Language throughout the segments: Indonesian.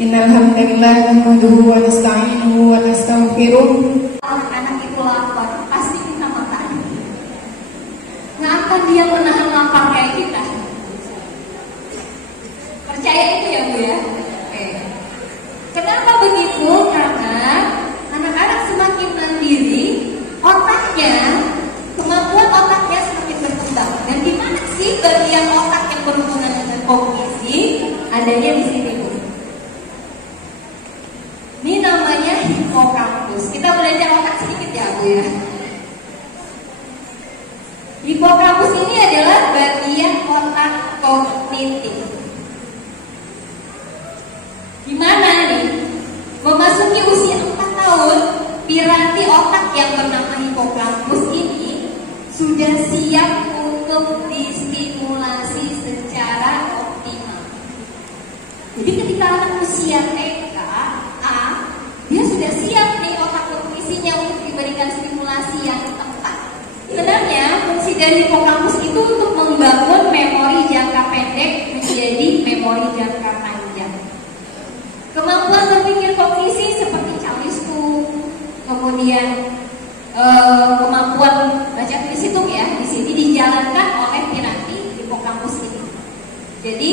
Innal hamdalillah nahmaduhu wa nasta'inuhu wa nastaghfiruh. Anak itu lapar, pasti kita makan. Nggak akan dia menahan lapar kayak kita. Percaya itu ya Bu ya? Oke. Kenapa begitu? Karena anak-anak semakin mandiri, otaknya, kemampuan otaknya semakin berkembang. Dan di mana sih bagian otak yang berhubungan dengan kognisi? Adanya di sini Bu. Ini namanya hipokampus. Kita belajar otak sedikit ya Bu ya. Hipokampus ini adalah bagian otak kognitif. Gimana nih? Memasuki usia 4 tahun, piranti otak yang bernama hipokampus ini sudah siap untuk distimulasi secara optimal. Jadi ketika anak usia TK dia sudah siap nih otak kognisinya untuk diberikan stimulasi yang tepat. Sebenarnya fungsi dari hipokampus itu untuk membangun memori jangka pendek menjadi memori jangka panjang. Kemampuan berpikir kognisi seperti calistung, kemudian kemampuan baca tulis hitung ya, di sini dijalankan oleh piranti hipokampus ini. Jadi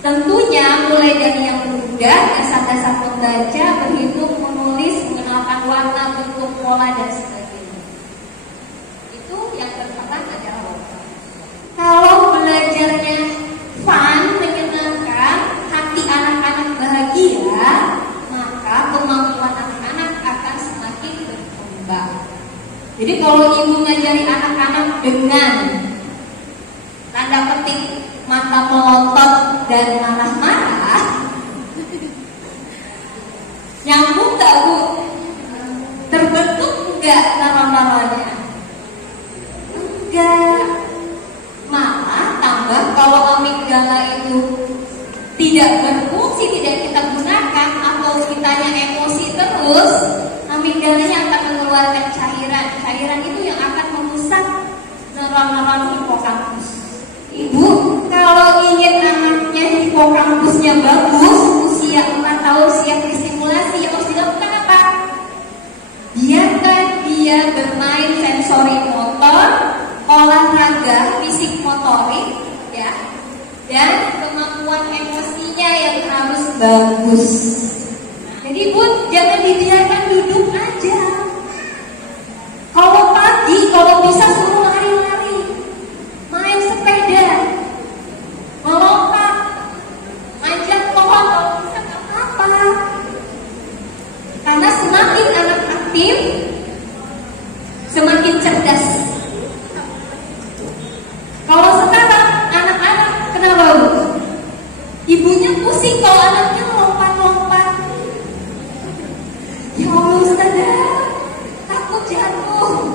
tentunya mulai dari yang mudah, dasar-dasar membaca, berhitung, menulis, mengenalkan warna, bentuk, pola, dan sebagainya. Itu yang pertama adalah otak. Kalau belajarnya fun, menyenangkan, hati anak-anak bahagia, maka kemampuan anak-anak akan semakin berkembang. Jadi kalau ibu ngajari anak-anak dengan tanda petik mata melotot dan marah-marah, nyambung gak Bu? Terbentuk enggak narah-narahnya? Enggak. Malah tambah kalau amigdala itu tidak berfungsi, tidak kita gunakan, atau kitanya emosi terus, amigdalanya akan mengeluarkan cairan. Cairan itu yang akan merusak narah-narah hipokampus. Ibu, kalau ingin anaknya hipokampusnya bagus, usia 4 tahun siap distimulasi, harus dilakukan apa? Biarkan dia bermain sensori motor, olahraga fisik motorik, ya, dan kemampuan emosinya yang harus bagus. Jadi Bu, jangan dibiarkan duduk aja. Kalau pagi, kalau bisa suruh lari-lari, main sepeda, melompat, manjat pohon, kalau bisa nggak apa-apa. Karena semakin anak aktif, semakin cerdas. Kalau sekarang anak-anak kenapa Bu? Ibunya pusing kalau anaknya lompat-lompat. Ya Allah Ustazah, takut jatuh.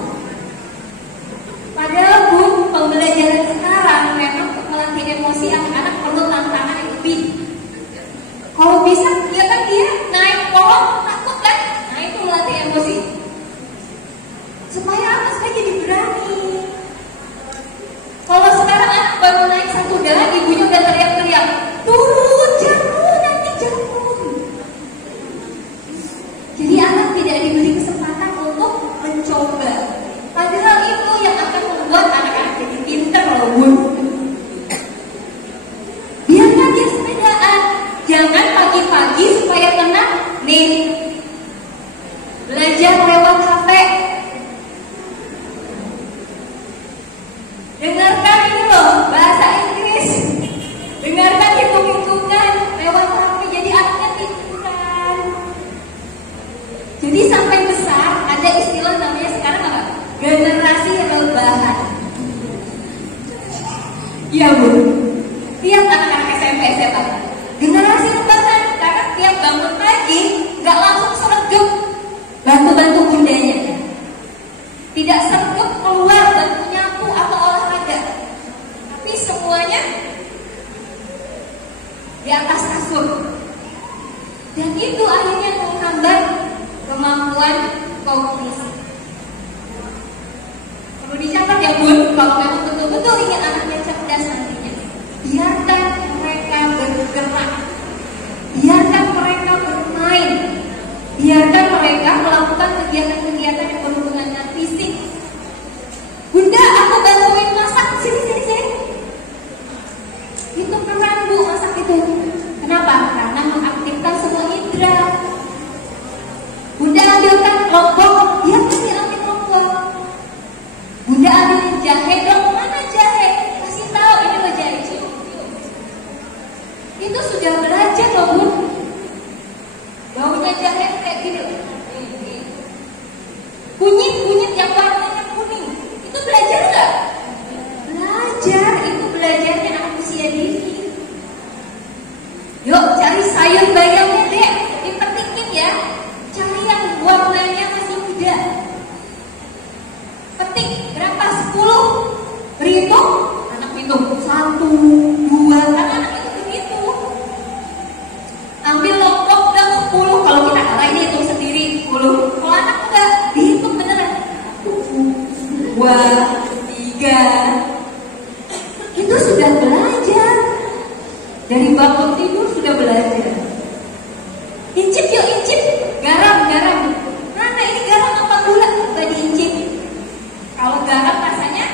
Padahal Bu, pembelajaran sekarang memang untuk melatih emosi anak-anak perlu tantangan yang lebih. Kalau bisa, ya kan dia naik pohon takut kan? Nah itu melatih emosi. Supaya anak saya jadi berani. Kalau sekarang anak baru naik 1 dahan, ibunya udah teriak-teriak, turun, jatuh, nanti jatuh. Jadi anak tidak diberi kesempatan untuk mencoba. Padahal itu yang akan membuat anak-anak jadi pintar loh Bu. Biarkan dia sepedaan, jangan pagi-pagi supaya tenang nih belajar lewat HP. Dengarkan ini loh bahasa Inggris, dengarkan hitung-hitungan lewat HP. Jadi anaknya tiduran. Jadi sampai besar ada istilah namanya sekarang apa? Generasi rebahan. Iya Bu, lihat anak-anak SMP SMA. Generasi rebahan karena tiap bangun pagi nggak langsung sergap bantu-bantu bundanya, tidak sergap keluar bantu nyapu atau olahraga, tapi semuanya di atas kasur. Dan itu akhirnya menghambat kemampuan kognisi. Perlu dicatat ya Bun, kalau memang betul-betul ingin anaknya cerdas nantinya, biarkan mereka bergerak, biarkan wajar, itu belajarnya anak usia dini. Yuk cari sayur bayamnya dek, dipetikkan ya. Cari yang warnanya masih muda. Petik berapa? 10. Berhitung, anak hitung 1, 2, anak itu begitu. Ambil lompok dan 10. Kalau kita kalah ini hitung sendiri 10. Kalau anak enggak, dihitung beneran. 1, 2, 3. Itu sudah belajar. Dari bangun tidur sudah belajar. Incip yuk, incip. Garam. Mana ini garam apa gula? Enggak diincip. Kalau garam rasanya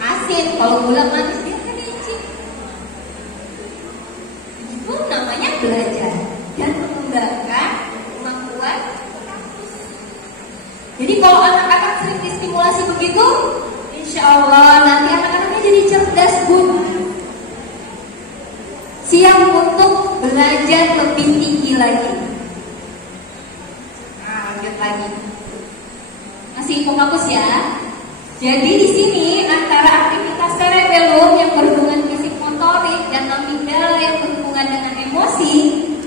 asin, kalau gula manis dia kan diincip. Itu namanya belajar dan mengembangkan kemampuan. Jadi kalau anak-anak sering distimulasi begitu, insya Allah nanti anak-anaknya jadi cerdas, Bu. Siap untuk belajar lebih tinggi lagi. Nah, lanjut lagi. Masih fokus ya. Jadi di sini antara aktivitas cerebellum yang berhubungan fisik motorik dan amigdala yang berhubungan dengan emosi,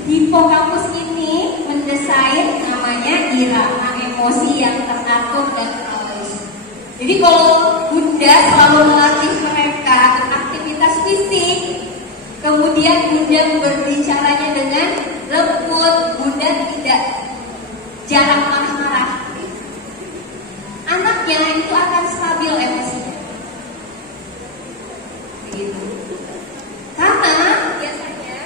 hipokampus ini mendesain namanya irama emosi yang teratur dan halus. Jadi kalau Bunda selalu melatih mereka aktivitas fisik, kemudian Bunda berbicaranya dengan lembut, Bunda tidak jarang marah-marah, anaknya itu akan stabil emosinya. Begitu. Karena biasanya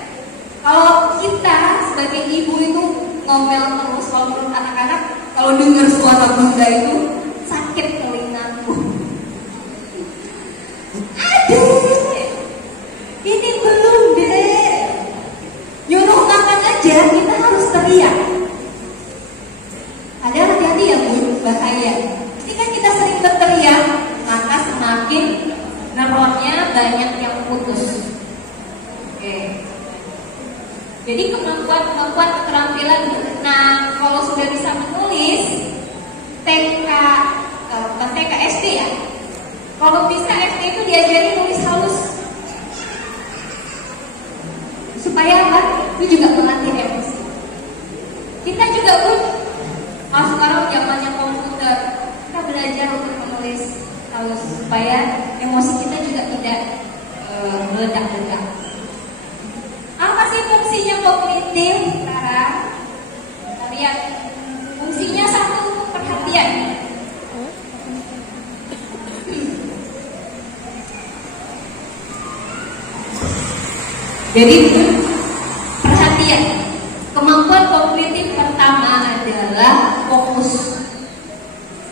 kalau kita sebagai ibu itu ngomel terus, kalau menurut anak-anak, kalau dengar suara Bunda itu sakit telingaku. Aduh, ini belum deh. Nyuruh makan aja kita harus teriak. Ada hati-hati ya Bu, bahaya. Ketika kita sering berteriak, maka semakin neuronnya banyak yang putus. Oke. Jadi kemampuan keterampilan. Nah, kalau sudah bisa menulis, TK SD ya. Kalau bisa SD itu diajari tulis halus. Supaya apa? Itu juga melatih emosi. Kita juga pun, sekarang zamannya komputer, kita belajar untuk menulis halus supaya emosi kita juga tidak meledak-ledak. Apa sih fungsinya kognitif? Sekarang kita lihat fungsinya. Satu, perhatian. Jadi perhatian. Kemampuan kognitif pertama adalah fokus.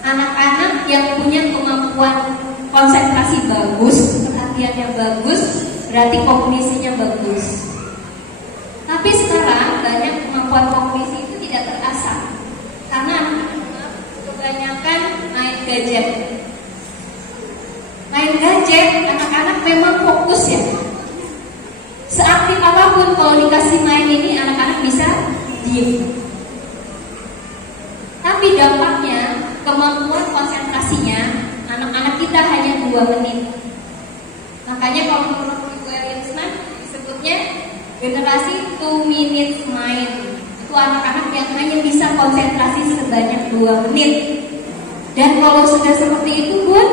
Anak-anak yang punya kemampuan konsentrasi bagus, perhatian yang bagus, berarti kognisinya bagus. Tapi sekarang banyak kemampuan kognisi itu tidak terasah karena anak-anak kebanyakan main gadget. Main gadget, anak-anak memang fokus ya. Seaktif apapun kalau dikasih main ini, anak-anak bisa diam. Tapi dampaknya, kemampuan konsentrasinya, anak-anak kita hanya 2 menit. Makanya kalau menurut Ibu Elisman disebutnya generasi 2 minutes mind. Itu anak-anak yang hanya bisa konsentrasi sebanyak 2 menit. Dan kalau sudah seperti itu pun,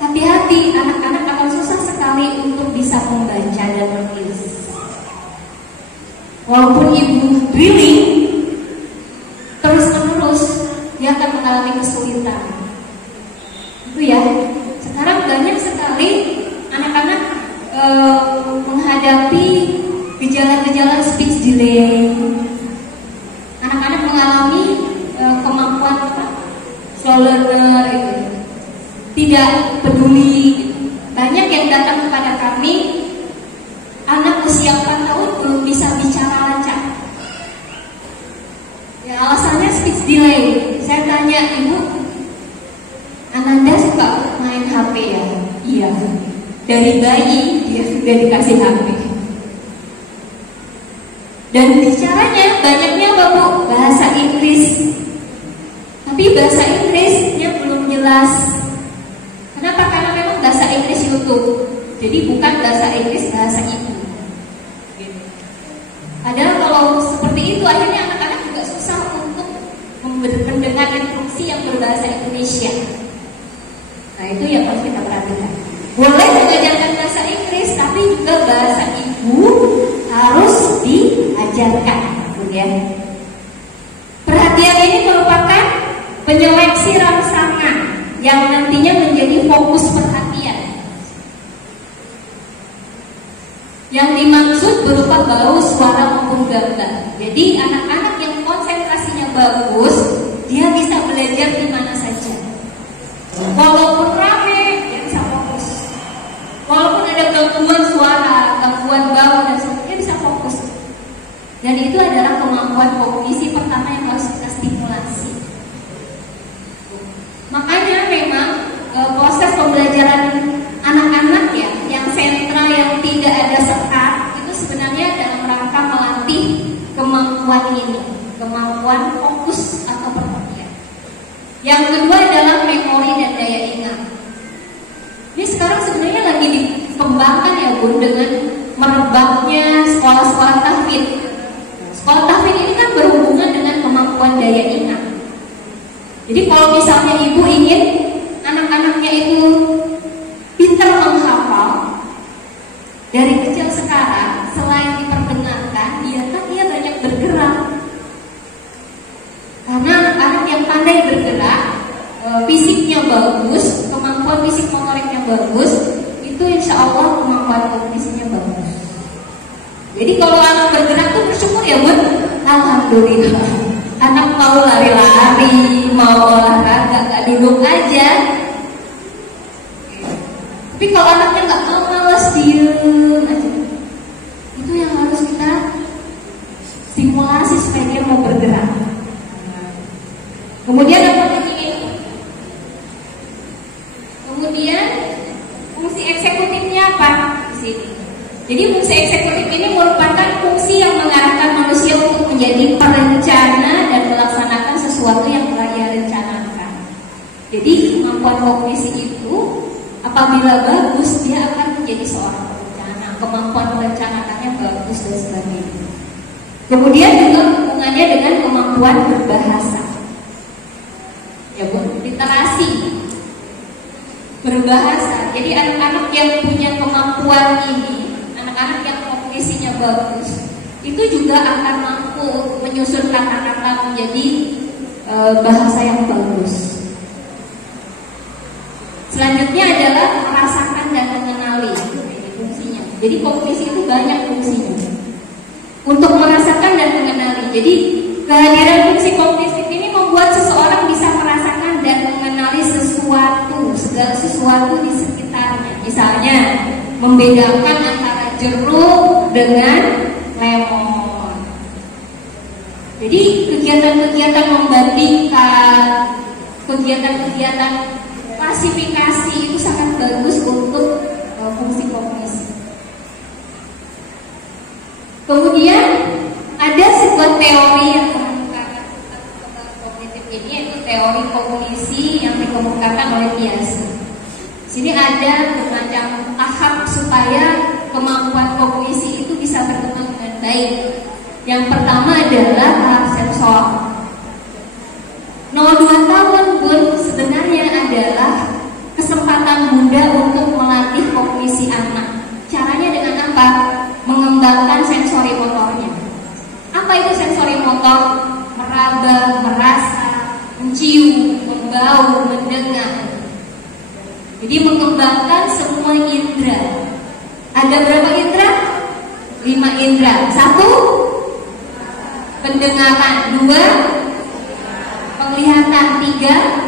hati-hati, anak-anak akan susah sekali untuk bisa membaca dan menulis. Walaupun ibu drilling terus-menerus, dia akan mengalami kesulitan. Itu ya. Sekarang banyak sekali anak-anak menghadapi gejala-gejala speech delay. Anak-anak mengalami kemampuan slow learner itu. Tidak peduli. Banyak yang datang kepada kami, anak usia 4 tahun belum bisa bicara lancar. Ya, alasannya speech delay. Saya tanya, Ibu, Ananda suka main HP ya? Iya. Dari bayi dia sudah dikasih HP. Dan bicaranya banyaknya apa Bu? Bahasa Inggris. Tapi bahasa Inggrisnya belum jelas. Kenapa? Karena memang bahasa Inggris Jadi bukan bahasa Inggris, bahasa ibu. Padahal kalau seperti itu akhirnya anak-anak juga susah untuk mendengar instruksi yang berbahasa Indonesia. Nah itu yang harus kita perhatikan. Boleh mengajarkan bahasa Inggris, tapi juga bahasa ibu harus diajarkan, ya. Perhatian ini merupakan penyeleksi rangsangan yang nantinya menjadi fokus perhatian. Yang dimaksud berupa bau, suara maupun gambar. Jadi anak-anak yang konsentrasinya bagus, dia bisa belajar di mana saja. Walaupun rame, dia bisa fokus. Walaupun ada gangguan suara, gangguan bau dan sebagainya, dia bisa fokus. Dan itu adalah kemampuan kognisi pertama yang harus kita stimulasi. Makanya memang proses pembelajaran anak-anak ya, yang sentra, yang tidak ada sekat, itu sebenarnya dalam rangka melatih kemampuan ini, kemampuan fokus atau perhatian. Yang kedua adalah memori dan daya ingat. Ini sekarang sebenarnya lagi dikembangkan ya Bun, dengan merebaknya sekolah-sekolah tahfidz. Sekolah tahfidz ini kan berhubungan dengan kemampuan daya ingat. Jadi kalau misalnya ibu ingin anak-anaknya itu pintar menghafal, dari kecil sekarang selain diperdengarkan, dia banyak bergerak. Karena anak-anak yang pandai bergerak, fisiknya bagus, kemampuan fisik motoriknya bagus, itu insya Allah kemampuan kognisinya bagus. Jadi kalau anak bergerak tuh bersyukur ya Bun, alhamdulillah. Anak mau lari-lari, mau olahraga, gak duduk aja. Tapi kalau anaknya gak mau, malas, diem aja. Itu yang harus kita stimulasi supaya dia mau bergerak. Kemudian apa lagi? Kemudian fungsi eksekutifnya apa di sini? Jadi fungsi eksekutif ini merupakan fungsi yang mengarahkan manusia untuk menjadi perencana dan melaksanakan sesuatu yang telah ia rencanakan. Jadi kemampuan kognisi itu apabila bagus, dia akan menjadi seorang perencana. Kemampuan merencanakannya bagus dan sebagainya. Kemudian juga hubungannya dengan kemampuan berbahasa. Ya Bu, literasi berbahasa. Jadi anak-anak yang punya kemampuan ini, anak-anak yang kognisinya bagus, itu juga akan mampu menyusun kata-kata menjadi bahasa yang bagus. Selanjutnya adalah merasakan dan mengenali, ini fungsinya. Jadi kognisi itu banyak fungsinya. Untuk merasakan dan mengenali. Jadi kehadiran fungsi kognitif ini membuat seseorang bisa merasakan dan mengenali sesuatu, segala sesuatu di sekitarnya. Misalnya membedakan antara jeruk dengan lemon. Jadi kegiatan-kegiatan membandingkan, kegiatan-kegiatan klasifikasi itu sangat bagus untuk fungsi kognisi. Kemudian ada sebuah teori yang mengemukakan kognitif ini, yaitu teori kognisi yang dikemukakan oleh Piaget. Sini ada bermacam tahap supaya kemampuan kognisi itu bisa berkembang dengan baik. Yang pertama adalah tahap sensor. 0-2 tahun pun sebenarnya adalah kesempatan Bunda untuk melatih kognisi anak. Caranya dengan apa? Mengembangkan sensori motornya. Apa itu sensori motor? Meraba, merasa, mencium, membau, mendengar. Jadi mengembangkan semua indera. Ada berapa indera? 5 indera. 1, pendengaran. 2, penglihatan. 3,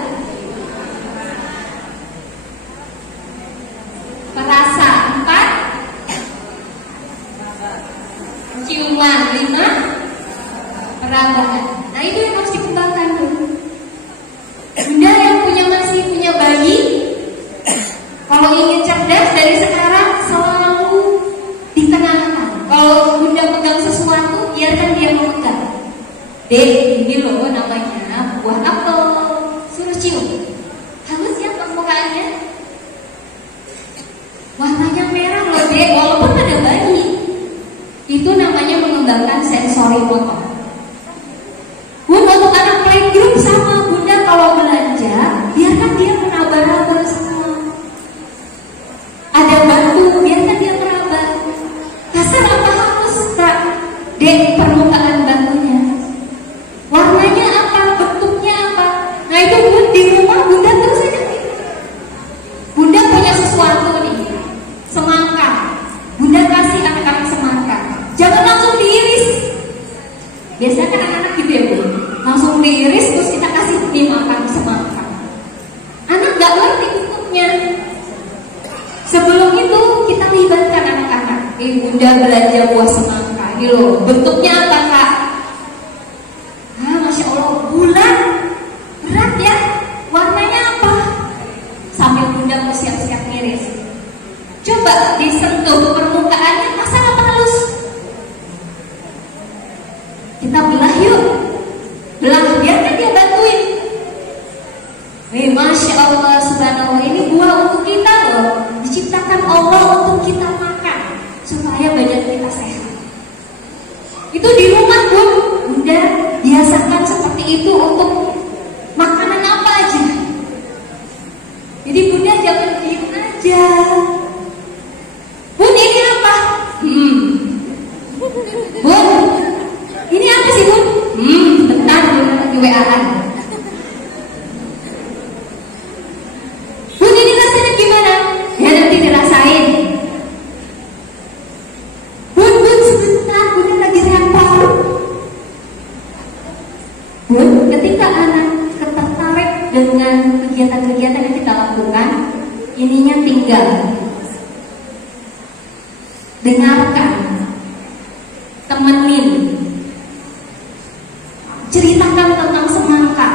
perasa. 4, penciuman. 5, peragaan. Nah itu yang harus dikembangkan dulu. Bunda yang masih punya bayi, kalau ingin cerdas dari sekarang selalu dikenalkan. Kalau Bunda pegang sesuatu, biarkan dia memegang. Dek, ini loh namanya buah apel. Suruh cium. Halus ya permukaannya. Warnanya merah. walaupun pada bayi. Itu namanya mengembangkan sensori motor. Bun, untuk anak playgroup sama Bunda kalau belanja, biarkan dia meraba-raba semua. Ada batu, biarkan dia meraba. Kasar apa halus, Kak? Dek, permukaan batunya. Warnanya apa? Bentuknya apa? Nah itu Bun, di rumah Bunda terus aja. Bunda punya sesuatu nih, semangka. Bunda kasih anak-anak semangka. Jangan langsung diiris. Biasanya kan anak-anak gitu ya Bu, langsung diiris terus kita kasih dimakan semangka. Anak gak ngerti bentuknya. Sebelum itu kita libatkan anak-anak. Bunda belanja buah semangka. Ini loh, bentuknya apa Kak? Ah, Masya Allah, bulat. Berat ya. Warnanya apa? Sambil Bunda mau siap-siap ngiris. Coba disentuh permukaannya, masa apa halus? Kita belah yuk. Belah, biarkan dia bantuin. Masya Allah, subhanallah, ini buah untuk kita loh. Diciptakan Allah untuk kita makan supaya badan kita sehat. Itu di rumah Bun, Bunda biasakan seperti itu untuk makanan apa aja. Jadi Bunda jangan diem aja. Bun, ini apa? Bun, ini apa sih Bun? Bentar, Bunda lagi WA-an. Bun, ini rasanya gimana? Ya nanti dirasain. Bun, sebentar, Bunda lagi rempong. Bun, ketika anak tertarik dengan kegiatan-kegiatan yang kita lakukan, ininya tinggal dengarkan, temenin, ceritakan tentang semangka,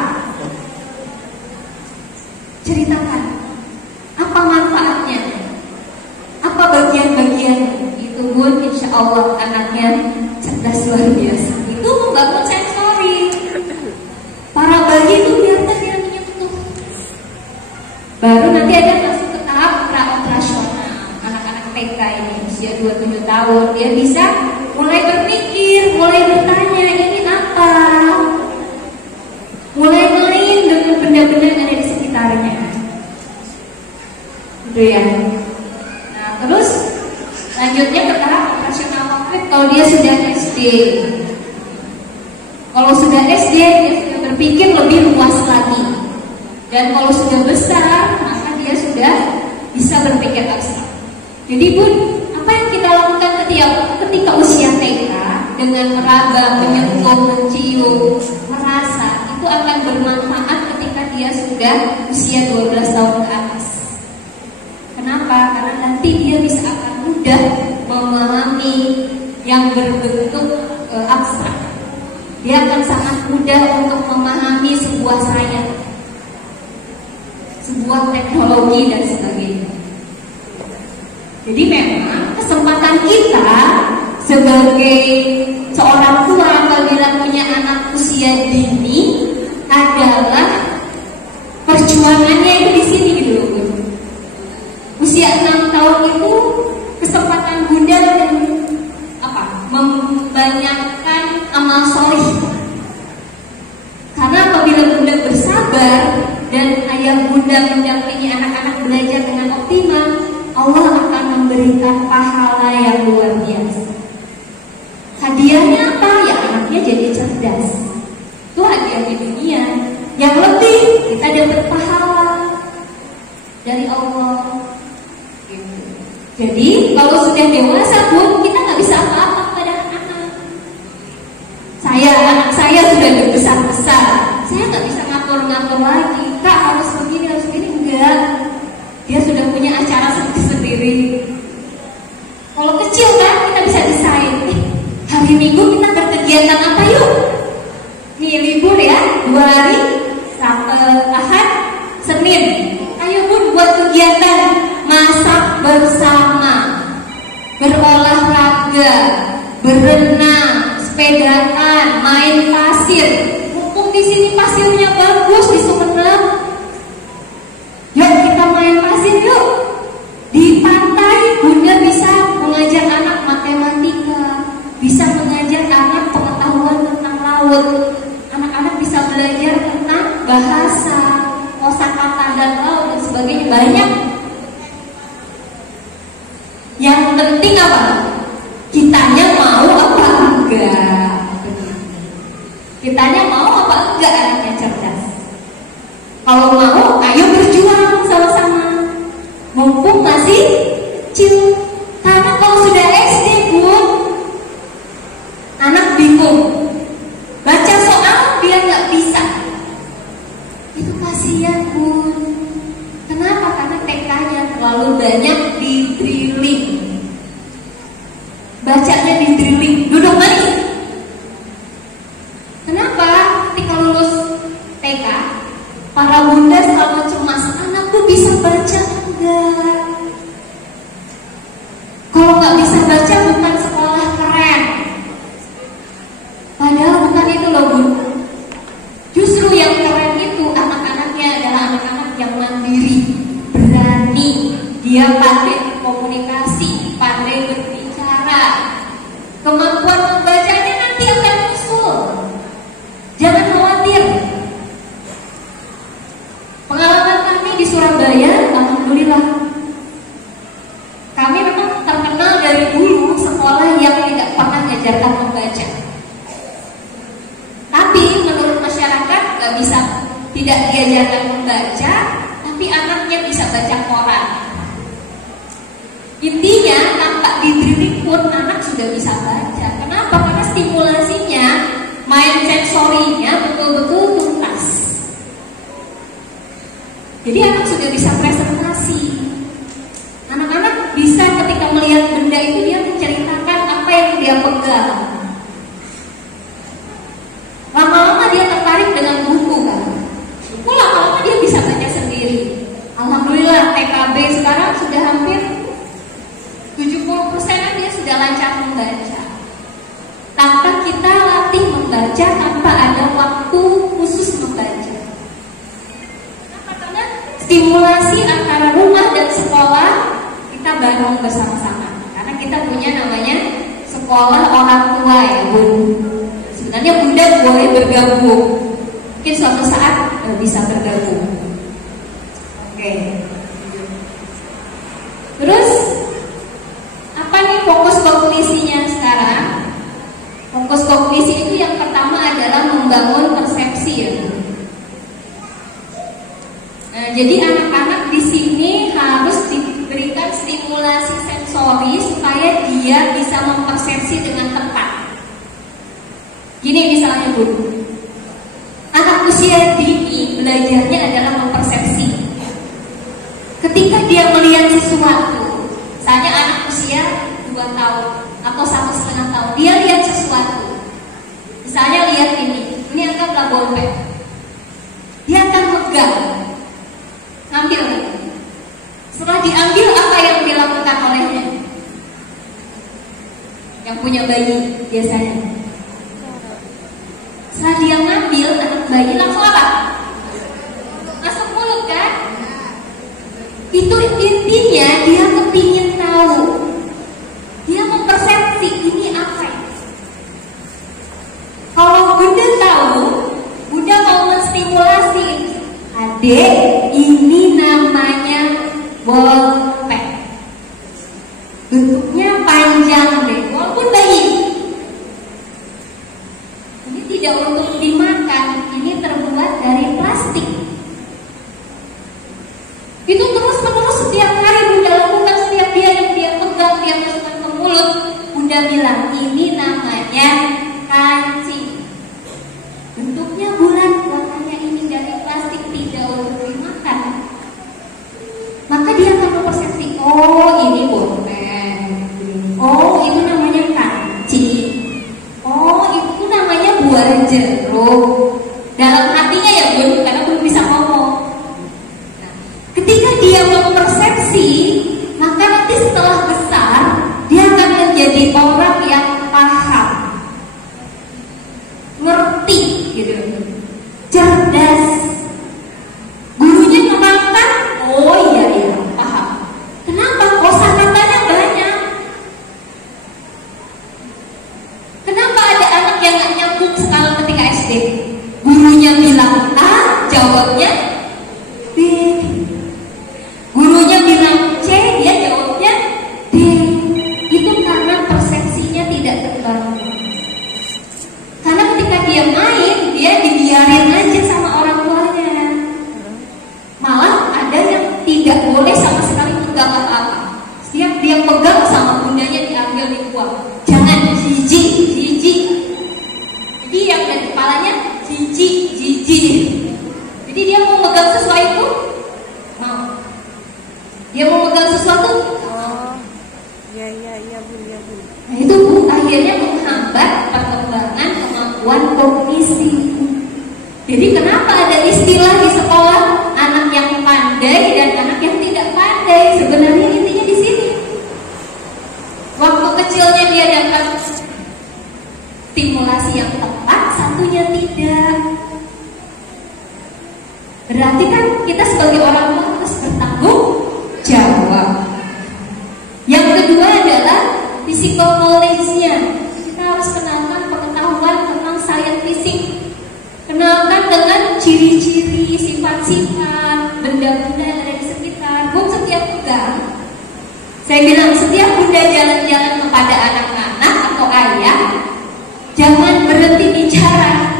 ceritakan apa manfaatnya, apa bagian-bagian. Itu Bun, insya Allah anaknya cerdas luar biasa. Itu membangun sensori. Para bayi itu biarkan dia menyentuh. Baru nanti ada masuk ke tahap pra-operasional. Anak-anak TK ini usia 27 tahun, dia bisa mulai berpikir, mulai bertanya, ini apa? Mulai main dengan benda-benda yang ada di sekitarnya. Gitu ya. Nah, terus lanjutnya ke tahap operasional konkret kalau dia sudah SD. Kalau sudah SD, dia sudah berpikir lebih luas lagi. Dan kalau sudah besar, maka dia sudah bisa berpikir abstrak. Jadi Bun, apa yang kita lakukan ketika usia TK dengan meraba, menyentuh, mencium, merasa, itu akan bermanfaat ketika dia sudah usia 12 tahun ke atas. Kenapa? Karena nanti dia bisa akan mudah memahami yang berbentuk abstrak. Dia akan sangat mudah untuk memahami sebuah sains, sebuah teknologi dan sebagainya. Jadi memang kesempatan kita sebagai seorang tua apabila punya anak usia dini adalah perjuangannya itu di sini gitu loh. Usia 6 tahun itu kesempatan Bunda dan membanyakkan amal solih. Karena apabila Bunda bersabar dan ayah Bunda mendampingi anak-anak belajar dengan optimal, Allah akan memberikan pahala yang luar biasa. Hadiahnya apa? Ya anaknya jadi cerdas. Itu hadiah di dunia. Yang lebih kita dapat pahala dari Allah. Gitu. Jadi kalau sudah dewasa Bun, kita nggak bisa apa-apa pada anak-anak. Anak saya sudah besar-besar, saya nggak bisa ngatur-ngatur lagi. Kak harus begini, enggak. Dia sudah punya acara sendiri. Kalau kecil kan kita bisa desain. Hari Minggu kita berkegiatan apa yuk? Nih libur ya, 2 hari, Ahad, Senin. Ayo Bun buat kegiatan masak bersama, berolahraga Yang penting apa? Kitanya mau apa enggak? Kitanya mau apa enggak anaknya cerdas? Kalau mau, ayo berjuang sama-sama. Mumpung masih kecil. Karena kalau sudah SD pun, anak bingung. Baca soal dia nggak bisa. Itu kasihan Bun. Kenapa? Karena TK-nya terlalu banyak di drilling. Bacanya di drilling. Duduk manis. Kenapa? Ketika lulus TK, para bunda selalu cemas. Anakku bisa baca enggak? Kalau nggak bisa baca bukan sekolah keren. Padahal bukan itu loh Bun. Justru yang keren itu anak-anaknya adalah anak-anak yang mandiri, berani, dia pandai komunikasi, pandai berbicara. Kemampuan membacanya nanti akan muncul. Jangan khawatir. Pengalaman kami di Surabaya, alhamdulillah, kami memang terkenal dari dulu sekolah yang tidak pernah mengajarkan membaca. Tapi menurut masyarakat gak bisa tidak diajarkan membaca, tapi anaknya bisa baca koran. Intinya tanpa didriling pun anak sudah bisa baca. Kenapa? Karena stimulasinya, main sensorinya betul-betul tuntas. Jadi anak sudah bisa presentasi. Anak-anak bisa ketika melihat benda itu dia menceritakan apa yang dia pegang. Lama-lama dia tertarik dengan buku kan. Buku lama-lama dia bisa baca sendiri. Alhamdulillah TKB sekarang sudah hampir 70%-an dia sudah lancar membaca. Tanpa kita latih membaca, tanpa ada waktu khusus membaca. Karena stimulasi antara rumah dan sekolah kita bareng bersama-sama. Karena kita punya namanya sekolah orang tua ya Bun. Sebenarnya bunda boleh bergabung. Mungkin suatu saat bisa bergabung. Oke. Terus apa nih fokus kognisinya sekarang? Fokus kognisi itu yang pertama adalah membangun persepsi ya. Nah, jadi anak-anak di sini harus diberikan stimulasi sensori supaya dia bisa mempersepsi dengan tepat. Gini misalnya Bu, anak usia dini belajarnya adalah mempersepsi. Ketika dia melihat sesuatu, misalnya anak usia 2 tahun atau 1,5 tahun, dia lihat sesuatu. Misalnya lihat ini anggaplah bolpen. Dia akan megang, ngambil. Setelah diambil, apa yang dilakukan olehnya? Yang punya bayi biasanya. Setelah dia ngambil, anak bayi langsung apa? Masuk mulut kan? Itu intinya dia kepingin tahu. Dia mempersepsi ini apa. Kalau bunda tahu, bunda mau menstimulasi. Adek, ini namanya bolpen. Bentuknya panjang deh, walaupun bayi. Ini tidak untuk dimakan, ini terbuat dari plastik. Itu terus-menerus setiap hari bunda lakukan, setiap dia pegang, dia masukkan ke mulut. Bunda bilang, ini namanya kancing. Bentuknya bulat, warnanya ini dari plastik, tidak untuk dimakan. Maka dia akan mempersepsi, oh ini bolpen, oh itu namanya kancing. Setiap dia pegang sama bundanya diambil dibuang. Jangan jijik, jijik. Jadi yang dari kepalanya jijik, jijik. Jadi dia mau megang sesuatu, mau. Dia mau megang sesuatu. Oh, ya bu. Nah itu bu, akhirnya menghambat perkembangan kemampuan kognisi. Jadi kenapa ada istilah di sekolah anak yang pandai dan anak yang tidak pandai? Sebenarnya intinya di sini. Waktu kecilnya dia dapat stimulasi yang tepat, satunya tidak. Berarti kan kita sebagai orang tua harus bertanggung jawab. Yang kedua adalah physical knowledge-nya. Kita harus kenalkan pengetahuan tentang sains fisik. Kenalkan dengan ciri-ciri, sifat-sifat, benda-benda yang ada di sekitar. Bu, setiap pegang. Saya bilang setiap bunda jalan-jalan kepada anak-anak atau ayah, jangan berhenti bicara.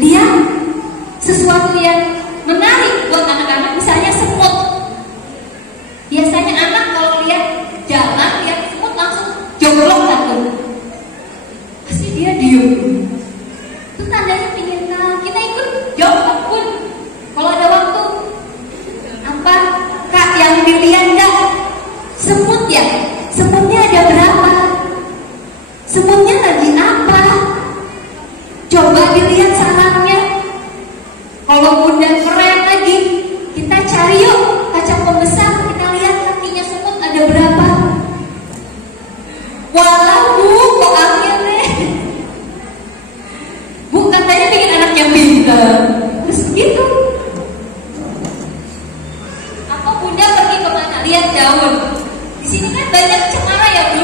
Lihat sesuatu yang menarik buat anak-anak, misalnya semut. Biasanya anak kalau lihat jalan, lihat semut langsung jongklok satu. Pasti dia diem. Itu tandanya ingin tahu. Kita ikut jongklok pun. Kalau ada waktu, apa kak yang dilihat enggak? Semut ya? Semutnya ada berapa? Semutnya lagi apa? Coba dilihat sarangnya. Kalau bunda keren lagi, kita cari yuk kaca pembesar, kita lihat kakinya semut ada berapa. Walau bu, kok akhirnya bu katanya bikin anaknya pintar. Terus begitu. Apa bunda pergi kemana? Lihat daun. Di sini kan banyak cemara ya bu.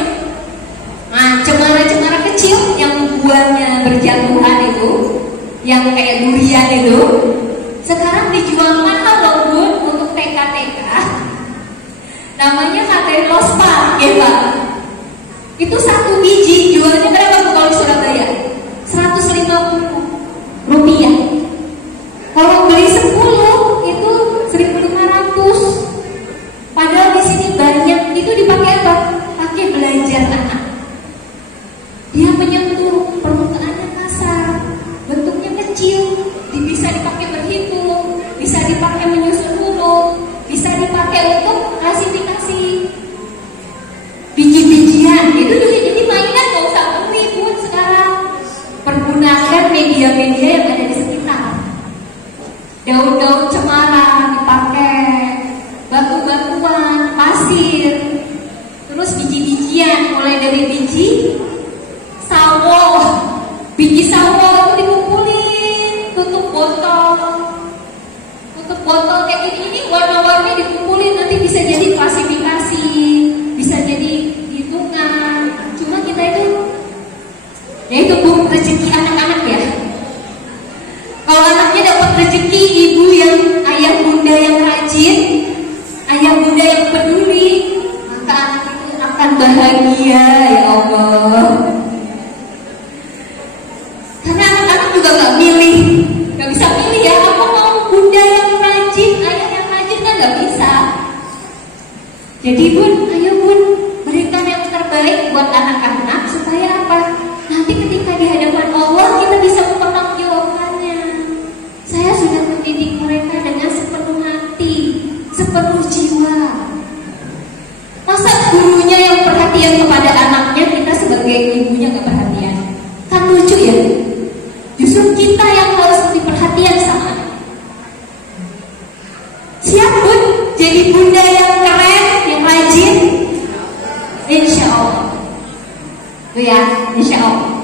Nah, cemara-cemara kecil yang buahnya berjatuhan itu, yang kayak durian itu, sekarang dijual mahal loh bun untuk TK-TK. Namanya Katerospa, ya pak. Itu satu biji jualnya berapa tuh kalau di Surabaya? 150 rupiah. Kalau beli 10 itu 1.500. Padahal di sini banyak. Itu dipakai apa? Pakai belajar anak. Dia menyentuh, permukaannya kasar, bentuknya kecil, bisa dipakai berhitung, bisa dipakai menyusun huruf, bisa dipakai untuk klasifikasi biji-bijian. Itu jadi mainan, nggak usah beli pun sekarang. Pergunakan media-media yang ada di sekitar. Daun-daun cemara dipakai, batu-batuan, pasir, terus biji-bijian, mulai dari biji sawo. Biji sawo itu dikumpulin, tutup botol kayak gini, warna-warni dikumpulin, nanti bisa jadi klasifikasi, bisa jadi hitungan. Cuma kita itu, ya itu bu, rezeki anak-anak ya. Kalau anaknya dapat rezeki ibu yang ayah bunda yang rajin, ayah bunda yang peduli, maka anak itu akan bahagia, ya Allah. Karena anak-anak juga gak milih, gak bisa milih ya, aku mau bunda yang rajin, ayah yang rajin kan gak bisa. Jadi bun, ayo bun, berikan yang terbaik buat anak-anak supaya apa? Nanti ketika di hadapan Allah kita bisa mempertanggungjawabkannya. Saya sudah mendidik mereka dengan sepenuh hati, sepenuh jiwa. Masa gurunya yang perhatian kepada anaknya, kita sebagai ibunya gak perhatian? Kan lucu ya? Justru kita yang harus lebih perhatian sama anak. Siap bun, jadi bunda yang keren, yang rajin, insya Allah. Itu ya, insya Allah.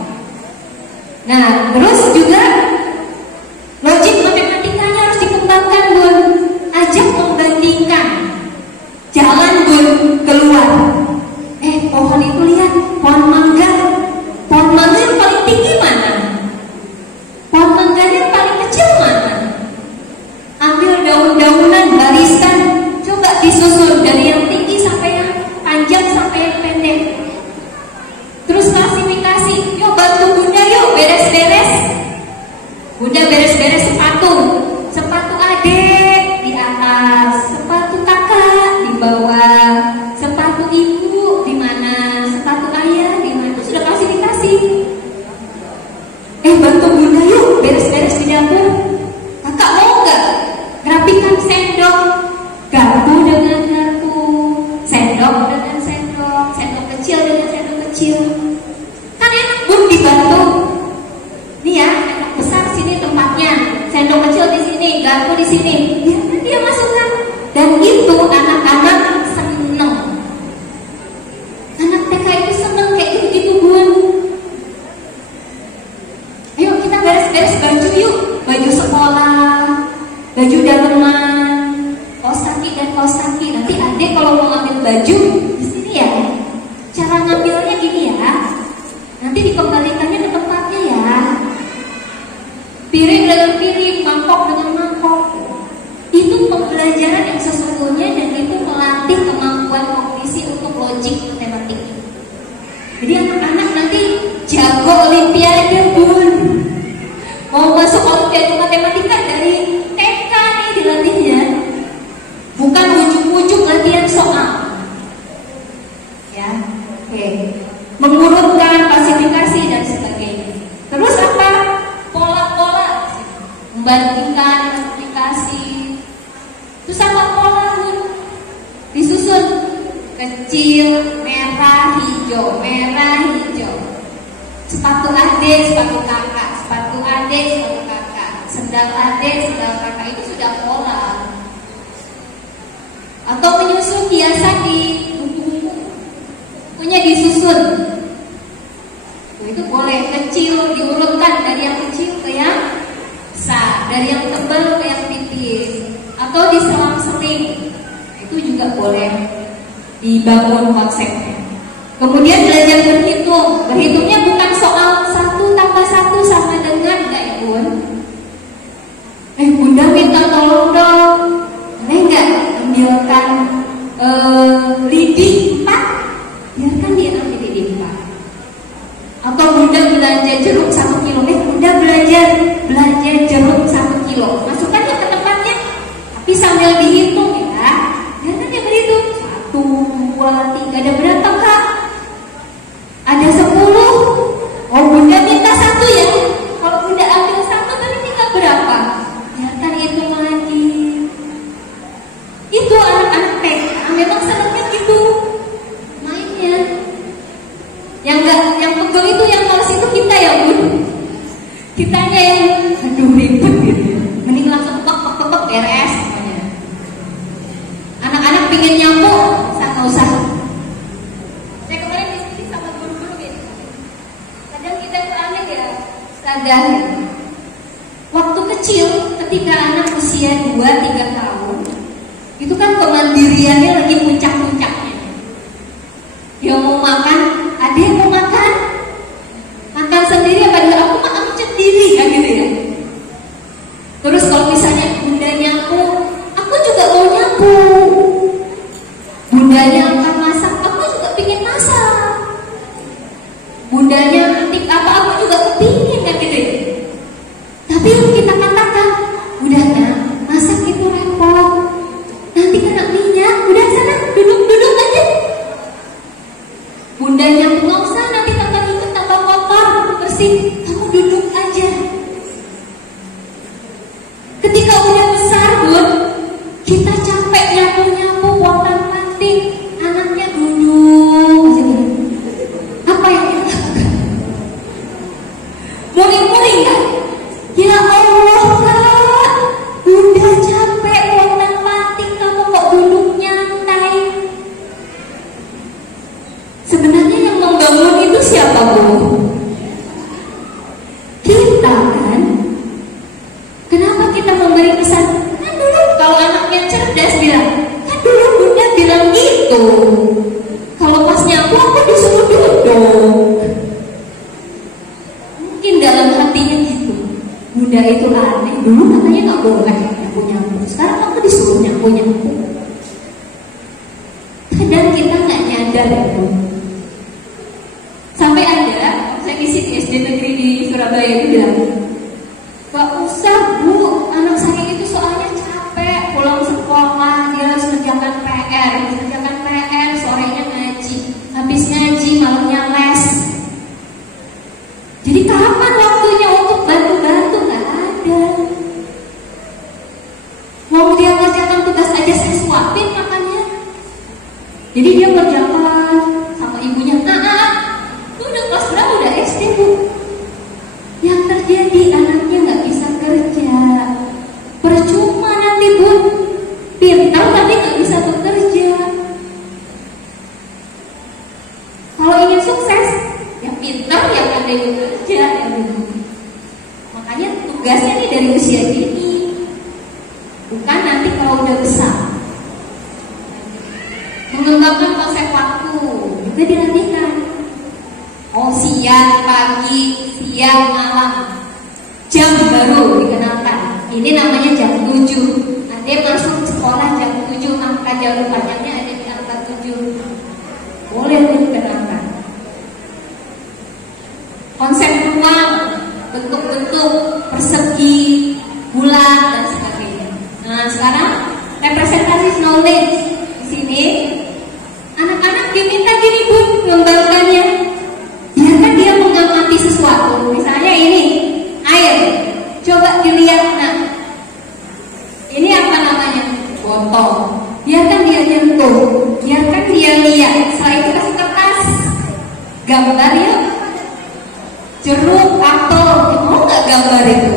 Nah, terus juga logik matematikanya harus dikembangkan bun. Ajak membandingkan. Jalan bun keluar. Pohon itu lihat, pohon mangga. Pohon mangga yang paling tinggi mana? Pohon mangganya yang paling kecil mana? Ambil daun-daunan, barisan, coba disusun dari yang tinggi sampai yang panjang sampai yang pendek. Terus klasifikasi, yuk bantu bunda yuk beres-beres. sepatu ibu di mana, sepatu ayah di mana, sudah klasifikasi. Bantu bunda yuk beres-beres di dapur. Kakak mau nggak ngerapikan sendok, garpu dengan garpu, sendok dengan sendok, sendok kecil dengan sendok kecil. Kan enak bun dibantu. Nih ya, sendok besar sini tempatnya, sendok kecil di sini, garpu di sini. Biarkan dia masukkan. Dan itu anak-anak seneng. Anak TK itu seneng kayak gitu-gitu bun. Ayo kita beres-beres baju yuk, baju sekolah, baju daleman, kaos kaki dan kaos kaki. Nanti adek kalau mau ngambil baju di sini ya. Cara ngambilnya gini ya. Nanti dikembalikannya ke tempatnya ya. Piring dengan piring, mangkok dengan mangkok. Itu pembelajaran yang sesungguhnya dan itu melatih kemampuan kognisi untuk logik matematik. Jadi anak-anak nanti jago olimpiade bun. Mau masuk olimpiade matematika dari TK nih dilatihnya. Bukan ujung-ujung latihan soal. Ya, oke. Mengurutkan, klasifikasi dan sebagainya. Terus apa? Pola-pola. Membandingkan, multiplikasi. Itu sama pola bun. Disusun kecil, merah, hijau, merah, hijau. Sepatu adik, sepatu kakak, sepatu adik, sepatu kakak, sendal adik, sendal kakak, itu sudah pola. Atau menyusun hiasan di buku-buku, punya disusun. Itu boleh kecil diurutkan dari yang kecil ke yang besar, dari yang tebal ke yang tipis, atau diselang-seling. Itu juga boleh dibangun konsepnya. Kemudian belajar berhitung. Berhitungnya bukan soal 1 tambah 1 sama dengan enggak ya bun? Bunda minta tolong dong, boleh nggak ambilkan lidi 4? Biarkan dia ambil lidi 4. Atau bunda belanja jeruk 1 kilo. Bunda belanja jeruk 1 kilo. Masukkannya ke tempatnya, tapi sambil dihitung ya. Biarkan dia berhitung 1, 2, 3. Ada berapa kak? Ada 10. Oh bunda minta 1 ya. Kalau bunda ambil 1 tadi tinggal berapa? Biarkan hitung lagi. Itu anak-anak TK memang senangnya gitu mainnya. Yang pegel itu, yang males itu kita ya bun. Kitanya yang aduh ribet gitu. Mending langsung pek beres semuanya. Anak-anak pingin nyapu, nggak usah. Saya kemarin diskusi sama guru-guru gitu. Kadang kita itu aneh ya, sadar. Waktu kecil, ketika anak usia 2-3 tahun, itu kan kemandiriannya lagi puncak-puncaknya. Dia mau makan, ada yang mau makan sendiri apa dia aku makan sendiri kan gitu ya. Terus kalau misalnya bunda nyapu, aku juga mau nyapu. Bundanya akan masak, aku juga pingin masak. Bundanya ngetik apa, aku juga kepingin kan gitu ya. Tapi yang kita katakan, udah nak, masak itu repot, nanti kena minyak, udah sana duduk aja. Bundanya nggak usah, nanti tambah ikut tambah kotor, bersih, kamu duduk aja. Ketika udah besar bun, kita capek nyapu potong-panting, anaknya duduk aja. Apa yang kita lakukan? Muring-muring kan? Ya Allah kak, udah capek potong-panting, kamu kok duduk nyantai? Sebenarnya yang membangun itu siapa bu? Kita kan? Kenapa kita memberi pesan? Kan dulu kalau anaknya cerdas bilang, kan dulu bunda bilang gitu. Kalau pas nyapu aku disuruh duduk. Mungkin dalam hatinya gitu. Bunda itu aneh. Dulu katanya nggak boleh nyapu-nyapu. Sekarang aku disuruh nyapu-nyapu. Kadang kita nggak nyadar ya bu. Sampai ada, saya ngisi di SD negeri di Surabaya itu bilang, gak usah bu, anak saya itu soalnya capek pulang sekolah, dia harus mengerjakan PR, sorenya sama ibunya, lu udah kelas berapa? Udah SD bu. Yang terjadi anaknya nggak bisa kerja, percuma nanti bu, pintar tapi nggak bisa bekerja. Kalau ingin sukses, ya pintar, ya pandai bekerja, ya bu. Makanya tugasnya nih dari usia dini, bukan nanti kalau udah besar. Mengembangkan konsep waktu juga dilatihkan. Oh, siang, pagi, siang, malam, jam baru dikenalkan. Ini namanya jam 7. Nanti masuk sekolah jam 7, angka jam panjangnya ada di angka 7. Boleh dikenalkan. Konsep ruang, bentuk-bentuk, persegi, bulat dan sebagainya. Nah, sekarang representasi knowledge. Di sini anak-anak diminta gini bu, mengembangkannya. Biarkan dia mengamati sesuatu. Misalnya ini air, coba dilihat. Nah, ini apa namanya? Botol. Biarkan dia nyentuh, biarkan dia lihat. Setelah itu kasih kertas, gambar ya. Jeruk, apel, mau nggak gambar itu?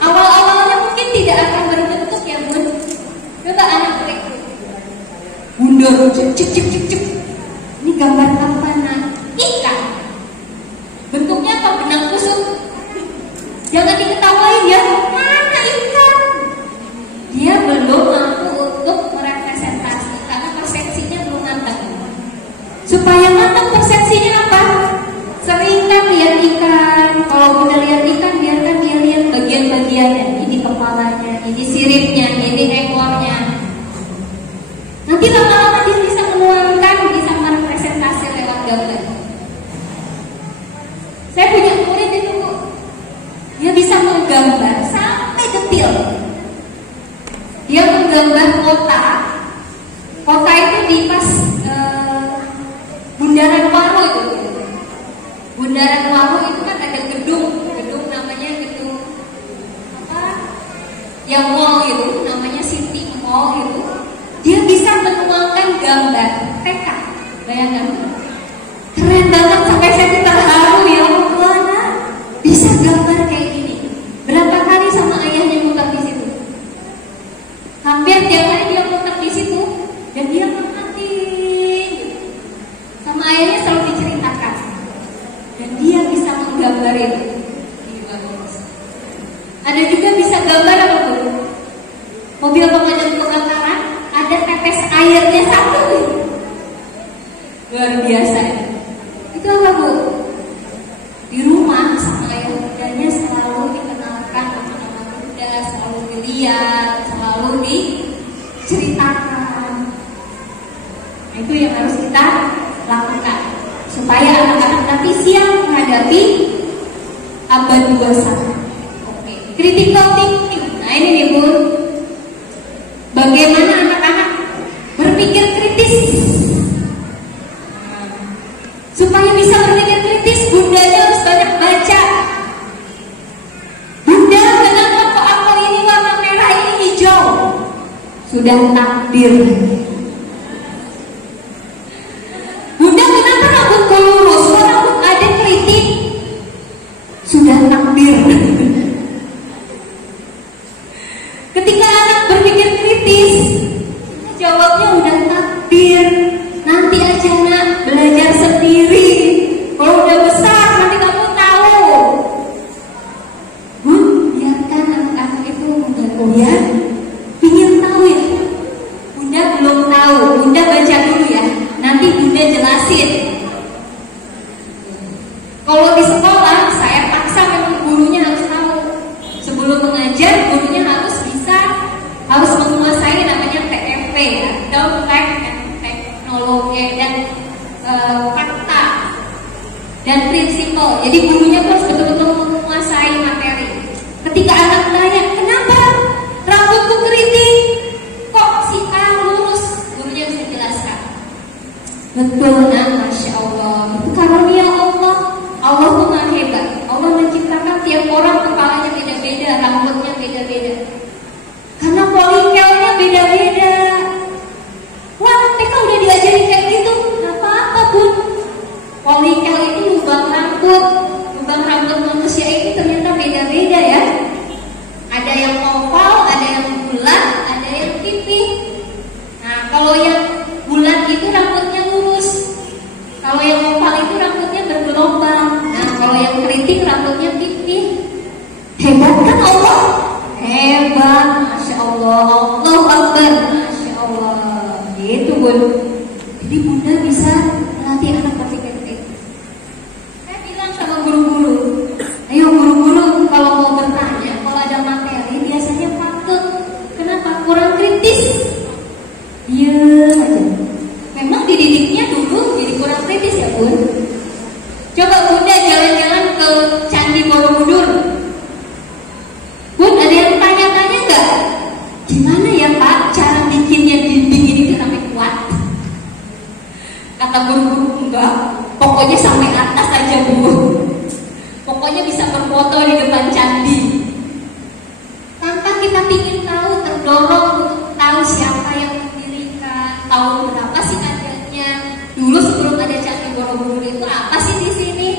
Awal-awalnya mungkin tidak akan berbentuk ya bun. Coba anak klik, mundur, cek. Ini gambar apa nak? Ikan. Bentuknya apa? Benang kusut. Jangan diketawain ya. Mana ikan? Dia belum mampu untuk merepresentasi karena persepsinya belum matang. Supaya matang persepsinya apa? Seringkan lihat ikan. Kalau udah lihat ikan, biarkan dia lihat bagian-bagiannya. Ini kepalanya, ini siripnya, ini ekornya. Nanti lama-lama dia bisa menuangkan, bisa merepresentasi lewat gambar. Saya punya murid itu, dia bisa menggambar sampai detil. Dia menggambar kota. Kota itu di pas Bundaran Waru itu. Bundaran Waru itu kan ada gedung namanya gedung apa? Yang mall itu namanya City Mall itu. Dia bisa menuangkan gambar TK. Bayangkan. Keren banget sampai saya terharu ya Allah. Nah, bisa gambar kayak gini. Berapa kali sama ayahnya muter di situ? Hampir tiap hari dia muter di situ dan dia perhatiin. Sama ayahnya selalu diceritakan. Dan dia bisa menggambar itu. Ada juga bisa gambar apa tuh? Mobil pemadam kebakaran, ada tetes airnya satu. Luar biasa. Itu apa bu? Di rumah sama ayah bundanya selalu dikenalkan nama-nama bunda, selalu dilihat, selalu diceritakan. Nah, itu yang harus kita lakukan supaya anak-anak nanti siap menghadapi abad 21. Oke, critical thinking. Nah ini nih bu, bagaimana anak-anak berpikir kritis. Supaya bisa berpikir kritis, bundanya harus banyak baca. Bunda, kenapa kok apel ini warna merah, ini hijau? Sudah takdir. Bunda, kenapa rambutku lurus? Kok rambut ada keriting? Sudah takdir. Ketika anak berpikir kritis, jawabnya udah takdir. Nanti aja nak, belajar sendiri. Kalau udah besar nanti kamu tahu. Bun, biarkan anak-anak itu mengaku ya. Ingin tahu ya? Bunda belum tahu. Bunda baca dulu ya. Nanti bunda jelasin. Kalau di sekolah saya paksa memang gurunya harus tahu. Sebelum mengajar gurunya harus menguasai namanya TFP ya, Fact and Teknologi dan fakta dan prinsipal. Jadi gurunya harus betul-betul menguasai materi. Ketika anak tanya, kenapa rambutku keriting? Kok si A lurus? Gurunya bisa jelaskan. Betul nak, Masya Allah. Itu karunia Allah. Allah tuh maha hebat. Allah menciptakan tiap orang kepalanya beda-beda, rambutnya beda-beda. Karena polikelnya beda-beda. Wah, TK udah diajarin kayak gitu. bunda bisa melatih anak berpikir kritis. Saya bilang sama guru-guru, ayo guru-guru kalau mau bertanya, kalau ada materi biasanya patut. Kenapa? Kurang kritis. Iya aja. Memang dididiknya dulu jadi kurang kritis ya bun. Coba bunda jalan-jalan ke Candi Borobudur. Bun, ada yang tanya-tanya nggak? Gimana ya Pak cara bikinnya dinding ini sampai kuat? Kata guru-guru enggak, pokoknya sampai atas aja bu. Pokoknya bisa berfoto di depan candi. Tanpa kita ingin tahu, terdorong untuk tahu siapa yang mendirikan, tahu berapa sih adanya. Dulu sebelum ada Candi Borobudur itu apa sih di sini?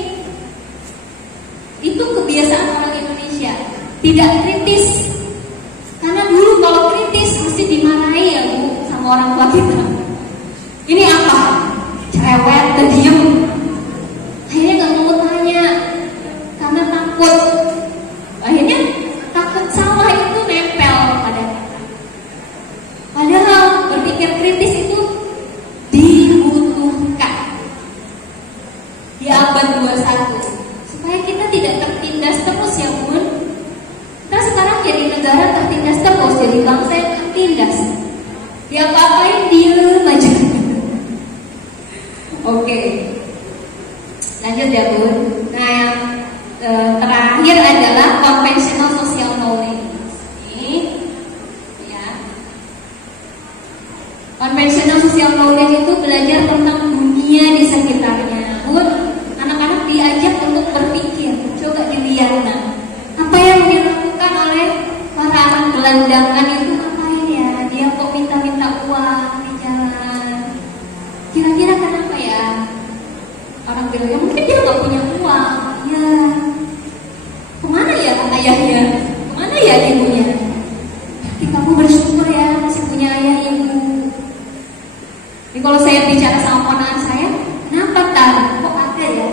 Itu kebiasaan orang Indonesia, tidak kritis. Karena dulu kalau kritis mesti dimarahi ya bu sama orang tua kita. Ini apa? Cerewet, terdiam. Akhirnya nggak mau tanya karena takut. Akhirnya takut salah itu nempel pada kita. Padahal berpikir kritis itu dibutuhkan di abad 21 supaya kita tidak tertindas terus ya bun. Kita sekarang jadi negara tertindas terus, jadi bangsa yang tertindas. Dia apa-apain diem aja. Oke, lanjut ya bun. Nah yang terakhir adalah conventional social knowledge. Ini ya. Conventional social knowledge itu belajar tentang dunia di sekitarnya. Bun, anak-anak diajak untuk berpikir. Coba dilihat apa yang dilakukan oleh para anak gelandangan itu ngapain ya? Dia kok minta-minta uang di jalan. Kira-kira kenapa ya? Orang bilang ya mungkin dia nggak punya uang. Ya, kemana ya ayahnya? Kemana ya ibunya? Tapi kamu bersyukur ya masih punya ayah ibu. Jadi kalau saya bicara sama ponakan saya, kenapa tar? Kok ada ya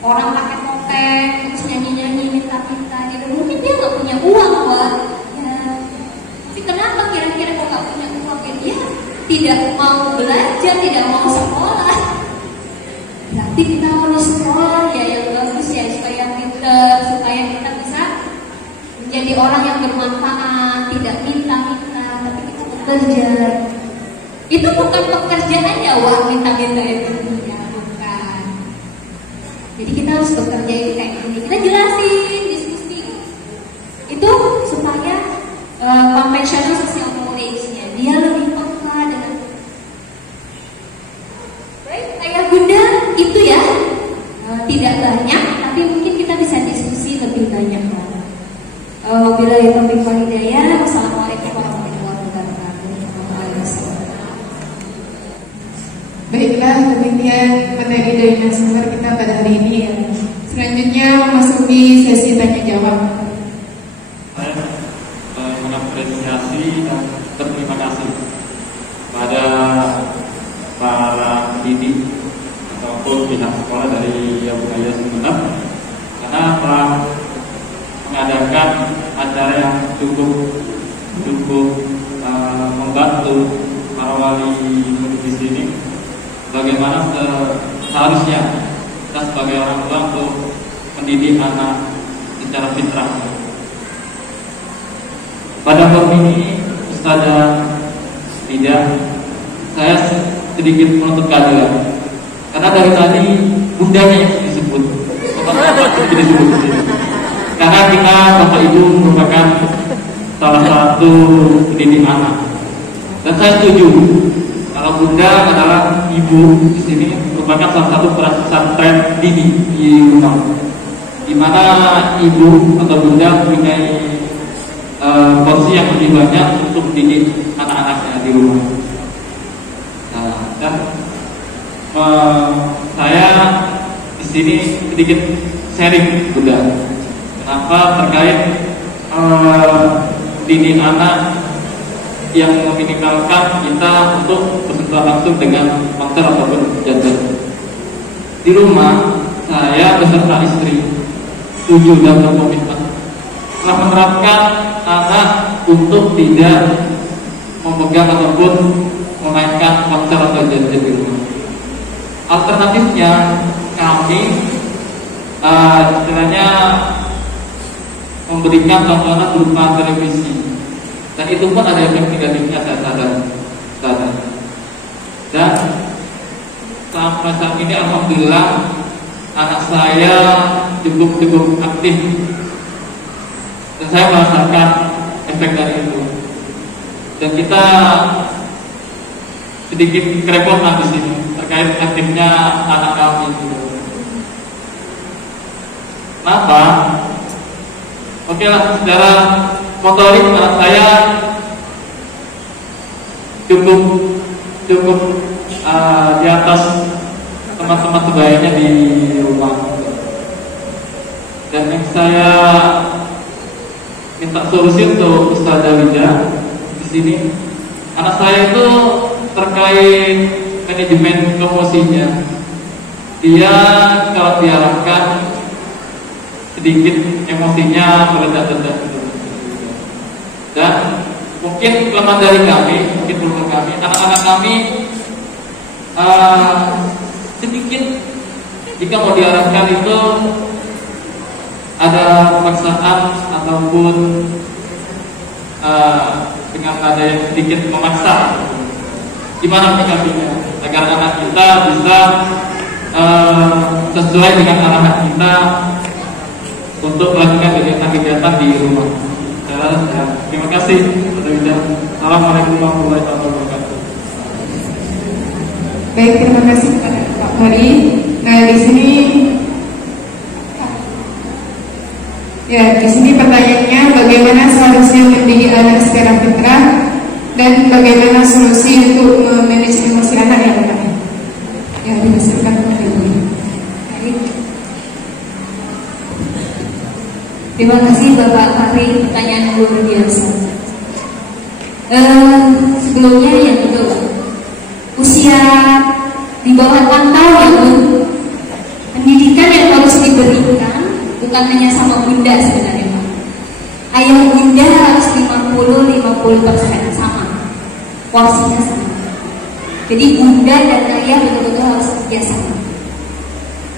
orang pakai topeng terus nyanyi-nyanyi minta-minta gitu? Mungkin dia nggak punya uang wah. Ya, tapi kenapa kira-kira kok nggak punya uang? Dia tidak mau belajar, tidak mau sekolah. Berarti kita harus sekolah ya yang bagus ya supaya kita bisa menjadi orang yang bermanfaat, tidak minta-minta, tapi kita bekerja. Itu bukan pekerjaan ya wah minta-minta itu ya bukan. Jadi kita harus bekerja itu kayak gini. Kita jelasin, diskusi. Itu supaya conventional social knowledge-nya dia lebih peka dengan baik ayah bunda itu ya tidak banyak, tapi mungkin kita bisa diskusi lebih banyak lagi. Wabillahi taufiq wal hidayah. Wassalamualaikum warahmatullahi wabarakatuh. Baiklah, demikian materi dari narasumber kita pada hari ini ya. Selanjutnya memasuki sesi tanya jawab. Saya mengapresiasi dan berterima kasih pada para pendidik ataupun pihak sekolah dari Yabunaya Sumeneb karena telah mengadakan acara yang cukup membantu para wali murid di sini. Bagaimana seharusnya kita sebagai orang tua untuk mendidik anak secara fitrah. Pada forum ini Ustazah Lidah, saya sedikit menuntut keadilan karena dari tadi bundanya yang disebut, karena kita bapak ibu merupakan salah satu pendidik anak, dan saya setuju kalau bunda adalah ibu di sini merupakan salah satu pesantren dini di rumah, di mana ibu atau bunda mempunyai porsi yang lebih banyak untuk mendidik anak-anaknya di rumah. Nah, dan saya di sini sedikit sharing bunda, kenapa terkait mendidik anak yang meminimalkan kita untuk bersentuhan langsung dengan faktor ataupun gadget. Di rumah saya beserta istri setuju dan berkomitmen telah menerapkan anak untuk tidak memegang ataupun memainkan faktor atau gadget di rumah. Alternatifnya kami istilahnya memberikan tontonan berupa televisi, dan itu pun ada efek negatifnya, saya sadar. Dan sampai saat ini alhamdulillah anak saya cukup aktif, dan saya merasakan efek dari itu. Dan kita sedikit kerepotan di sini terkait aktifnya anak kami. Kenapa? Oke lah, secara motorik anak saya cukup di atas teman-teman sebayanya di rumah. Dan yang saya minta solusi untuk Ustazah Wida di sini, anak saya itu terkait manajemen emosinya. Dia kalau diarahkan sedikit emosinya meledak-ledak. Dan mungkin kelemahan dari kami, anak-anak kami sedikit jika mau diarahkan itu ada pemaksaan ataupun dengan ada yang sedikit memaksa. Gimana menyikapinya agar anak kita bisa sesuai dengan arahan kita untuk melakukan kegiatan-kegiatan di rumah. Terima kasih. Assalamualaikum warahmatullahi wabarakatuh. Baik, terima kasih kepada Pak Mari. Nah, di sini pertanyaannya, bagaimana seharusnya mendidik anak secara fitrah dan bagaimana solusi untuk memanage emosi anak ya Pak? Ya, dihasilkan oleh Ibu. Terima kasih Bapak Fahri, pertanyaan luar biasa. Sebelumnya yang betul, usia di bawah 6 tahun, pendidikan yang harus diberikan bukan hanya sama bunda sebenarnya Pak. Ayah bunda harus 50% sama, porsinya sama. Jadi bunda dan ayah betul-betul harus kerjasama.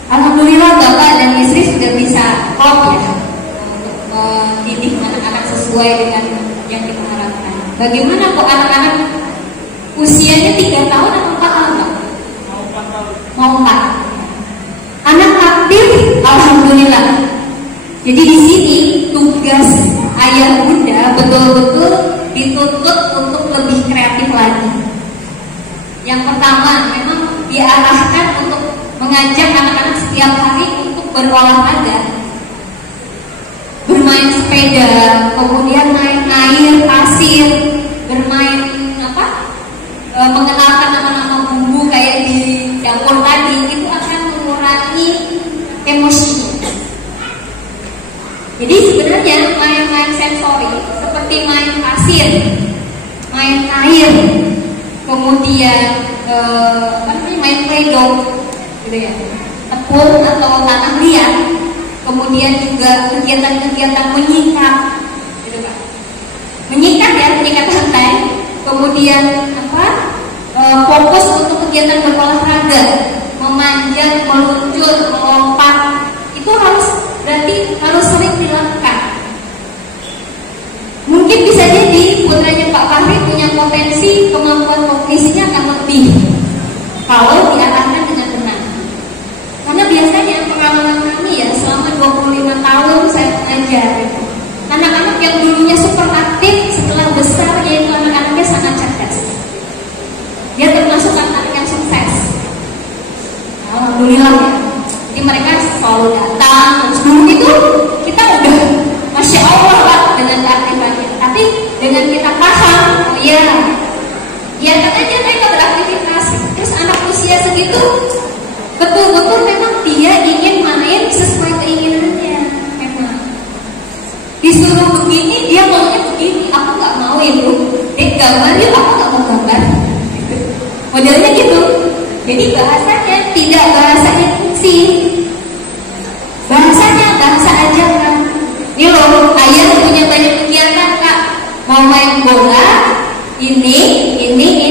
Alhamdulillah Bapak dan istri sudah bisa klop ya, mendidik anak-anak sesuai dengan yang kita harapkan. Bagaimana kok anak-anak usianya 3 tahun atau 4 tahun? Mau 4. Anak aktif, alhamdulillah. Jadi di sini tugas ayah bunda betul-betul dituntut untuk lebih kreatif lagi. Yang pertama, memang diarahkan untuk mengajak anak-anak setiap hari untuk berolahraga, bermain sepeda, kemudian main air, pasir, bermain mengenalkan nama-nama bumbu kayak di dapur tadi, itu akan mengurangi emosi. Jadi sebenarnya main-main sensori seperti main pasir, main air, kemudian main play-doh, gitu ya, tepung atau tanah liat, kemudian juga kegiatan-kegiatan menyikat, gitu kan? Menyikat ya, menyikat santai, kemudian fokus untuk kegiatan berolahraga, memanjat, meluncur, melompat, itu harus sering dilakukan. Mungkin bisa jadi putranya Pak Fahri punya potensi kemampuan kognisinya akan lebih kalau diarahkan dengan benar. Karena biasanya pengalaman kami ya selama 25 tahun saya mengajar, anak-anak yang dulunya super aktif setelah besar yaitu anak-anaknya sangat cerdas. Dia termasuk anak yang sukses. Alhamdulillah ya. Jadi mereka selalu datang. Terus dulu itu kita udah Masya Allah Pak dengan keaktifannya. Tapi dengan kita paham, oh iya, biarkan aja mereka beraktivitas. Terus anak usia segitu betul-betul memang dia ingin main sesuai keinginannya. Memang disuruh begini dia maunya begini. Aku nggak mau itu. Gambar yuk, aku nggak mau gambar. Modelnya gitu. Jadi bahasanya tidak bahasanya fungsi, bahasanya bahasa ajaran. Ini loh, ayah punya banyak kegiatan Kak. Mau main bola, ini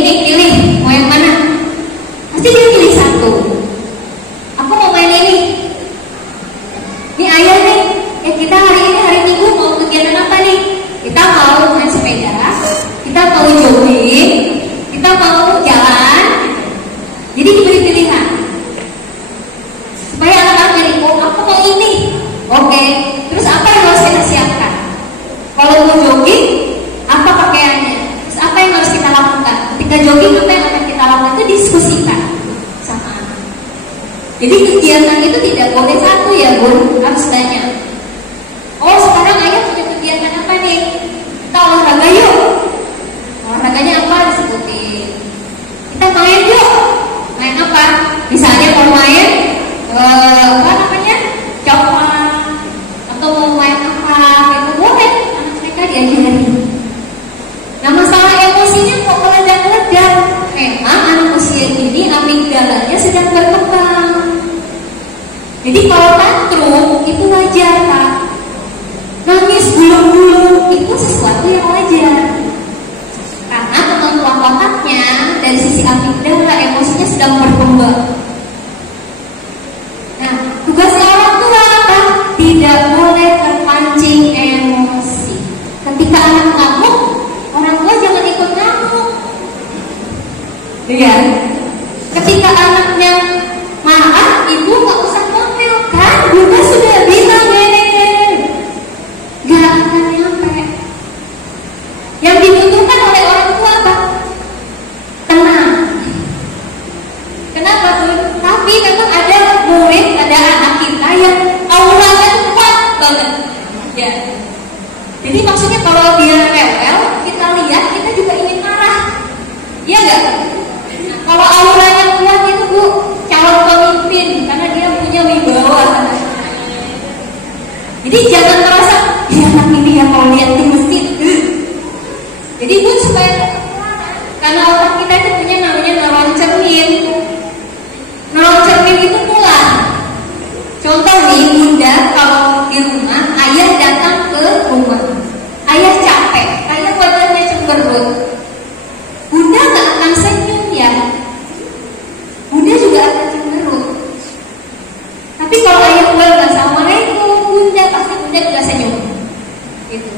pilih. Mau yang mana? Pasti dia pilih satu. Jadi kegiatan itu tidak boleh satu ya Bun, harus banyak. Oh sekarang ayah punya kegiatan apa nih? Kita olahraga yuk. Olahraganya apa disebutin? Kita main yuk. Main apa? Misalnya kalau main apa namanya? Coklat atau mau main apa? Itu boleh anak mereka diajari. Nah masalah emosinya kok meledak-ledak. Memang anak usia ini amigdalanya sedang berkembang. Jadi kalau tantrum itu wajar Pak. Nangis gulung-gulung itu sesuatu yang wajar. Karena kemampuan otaknya dari sisi amigdala emosinya sedang berkembang. Nah tugasnya orang tua apa? Tidak boleh terpancing emosi. Ketika anak ngamuk, orang tua jangan ikut ngamuk. Ya. Ketika anaknya marah, ibu nggak usah ngomel kan? Bunda sudah bilang nggak akan nyampe. Yang dibutuhkan oleh orang tua apa? Tenang. Kenapa Bun? Tapi memang ada murid, ada anak kita yang auranya kuat banget. Ya. Jadi maksudnya kalau dia rewel, kita lihat kita juga ingin marah. Iya nggak? Nah, kalau auranya kuat itu Bu, calon pemimpin karena dia punya wibawa. Jadi jangan merasa ya anak ini yang kalau lihat di masjid. Jadi Bu supaya karena otak kita itu punya namanya neuron cermin. Neuron cermin itu pulang. Contoh nih Bunda kalau di rumah ayah datang ke rumah, ayah capek, ayah wajahnya cemberut. Bunda nggak akan senyum ya. Bunda juga akan cemberut. Tapi kalau ayah pulang assalamualaikum Bunda, pasti Bunda juga senyum. Gitu.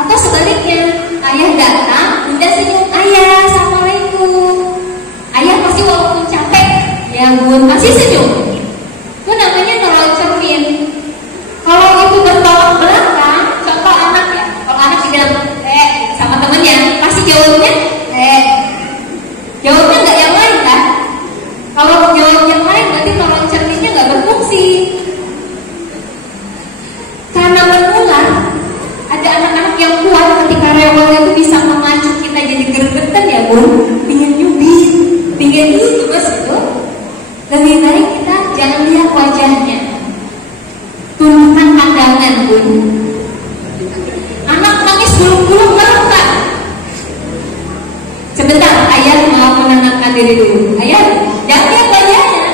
Atau sebaliknya, ayah datang, Bunda senyum, ayah assalamualaikum. Ayah pasti walaupun capek, ya Bun masih senyum. Itu namanya neuron cermin. Kalau itu bertolak belakang, contoh anak ya, kalau anak bilang sama temannya, pasti jawabnya jawabnya nggak yang lain kan? Kalau jawab yang lain berarti neuron cerminnya nggak berfungsi. Karena menular, ada anak-anak yang kuat ketika rewel itu bisa memacu kita jadi gergetan ya Bun, pingin nyubit, pingin itu bos itu. Lebih baik kita jangan lihat wajahnya, tundukkan pandangan Bun. Anak nangis gulung-gulung berangkat. Sebentar, ayah mau menenangkan diri dulu. Ayah, jangan lihat wajahnya.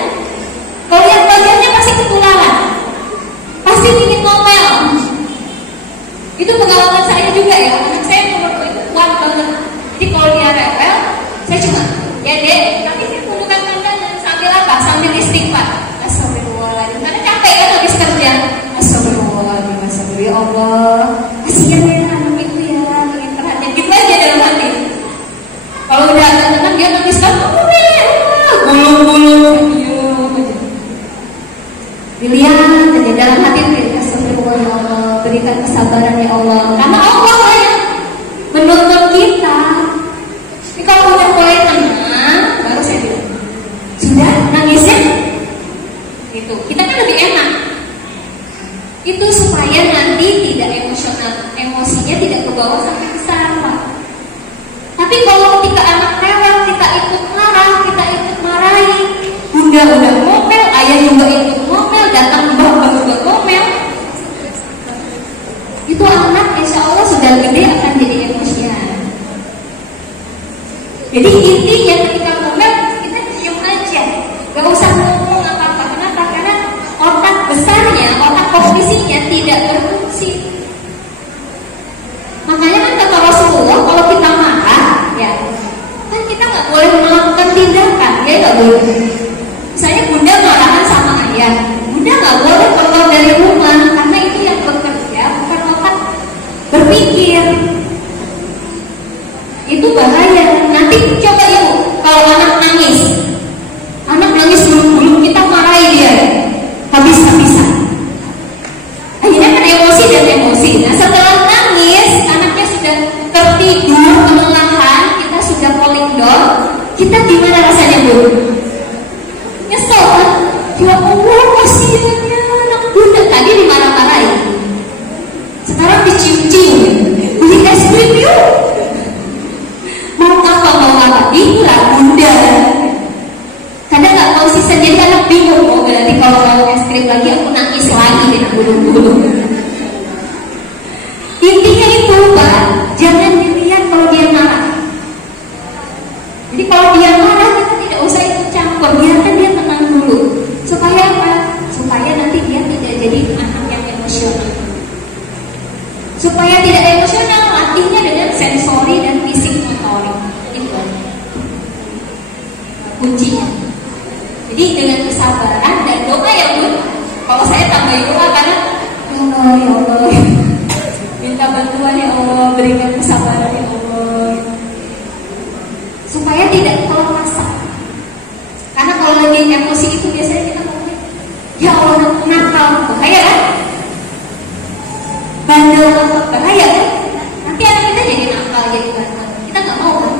Kalau lihat wajahnya pasti ketularan, pasti ingin ngomel. Itu pengalaman saya juga ya. Anak saya menurutku itu kuat banget. Jadi kalau dia rewel, saya cuma ya dek, tapi saya tundukkan pandangan sambil apa? Sambil istighfar. Astagfirullahaladzim. Karena capek kan habis kerja. Astagfirullahaladzim. Astagfirullah ya Allah. Kasihan ya anak itu ya, ingin perhatian. Gitu aja dalam hati. Kalau udah agak tenang dia nangis kan, gulung-gulung. Dilihat aja dalam hati itu. Astagfirullah ya Allah. Berikan kesabaran ya Allah. Karena Allah lah yang menuntut kita. Ini kalau udah mulai tenang, baru saya bilang, sudah nangisnya, gitu. Kita kan lebih enak. Itu supaya nanti tidak emosional, emosinya tidak ke bawah sampai besar, Pak. Tapi kalau ketika anak rewel, kita ikut marah, kita ikut marahi, Bunda udah ngomel, ayah juga ikut ngomel, datang bapak juga ngomel. Itu anak insya Allah sudah gede akan jadi emosian. Jadi intinya ketika ngomel kita diam aja, gak usah ngomong apa-apa. Kenapa? Karena otak besarnya, otak kognisinya tidak berfungsi. Makanya kan kata Rasulullah kalau kita marah, ya kan kita nggak boleh melakukan tindakan, ya nggak boleh. Misalnya Bunda marahan sama ayah, Bunda nggak boleh keluar dari rumah karena itu yang bekerja bukan otak berpikir. Itu bahaya. Nanti coba ibu, kalau anak nangis dulu kita marahi dia habis-habisan. Akhirnya kan emosi dan emosi Ya Allah, kasihannya anak bunda. Tadi dimarah-marahin, sekarang dicium-cium. Beli es krim yuk. Mau apa? Inilah bunda. Kadang nggak tahu sih, jadi anak bingung. Oh berarti kalau mau es krim lagi aku nangis lagi dengan bulu-bulu. Intinya itu Pak, jangan dilihat kalau dia marah. Jadi kalau dia marah kita tidak usah ikut campur, biarkan dia tenang dulu. Supaya apa? Supaya nanti dia tidak jadi anak yang emosional. Supaya tidak emosional, latihnya dengan sensori dan fisik motorik. Itu kuncinya. Jadi dengan kesabaran dan doa ya Bun. Kalau saya tambahin doa karena ya Allah, minta bantuan ya Allah, berikan kesabaran ya Allah, supaya tidak kelepasan. Karena kalau lagi emosi itu biasanya kita ngomong, ya Allah nakal, bahaya kan? Bandel nakal, bahaya kan? Nanti anak kita jadi nakal, jadi bandel. Kita nggak mau kan?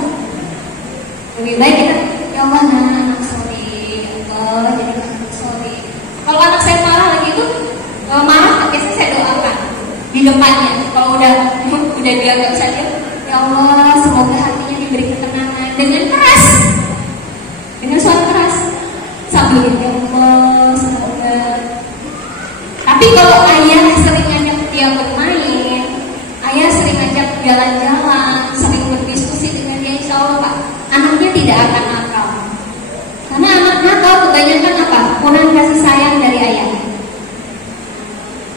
Lebih baik kita, ya Allah anak sorry, Allah jadi sorry. Kalau anak saya marah lagi itu marah, biasanya saya doakan di depannya. Kalau udah dia nggak bisa diam, ya Allah semoga hatinya diberi ketenangan dengan keras, dengan suara keras sambil ya Allah semoga. Tapi kalau ayah sering ngajak dia bermain, ayah sering ngajak jalan-jalan, sering berdiskusi dengan dia, insya Allah Pak, anaknya tidak akan nakal. Karena anak nakal kebanyakan apa? Kurang kasih sayang dari ayah.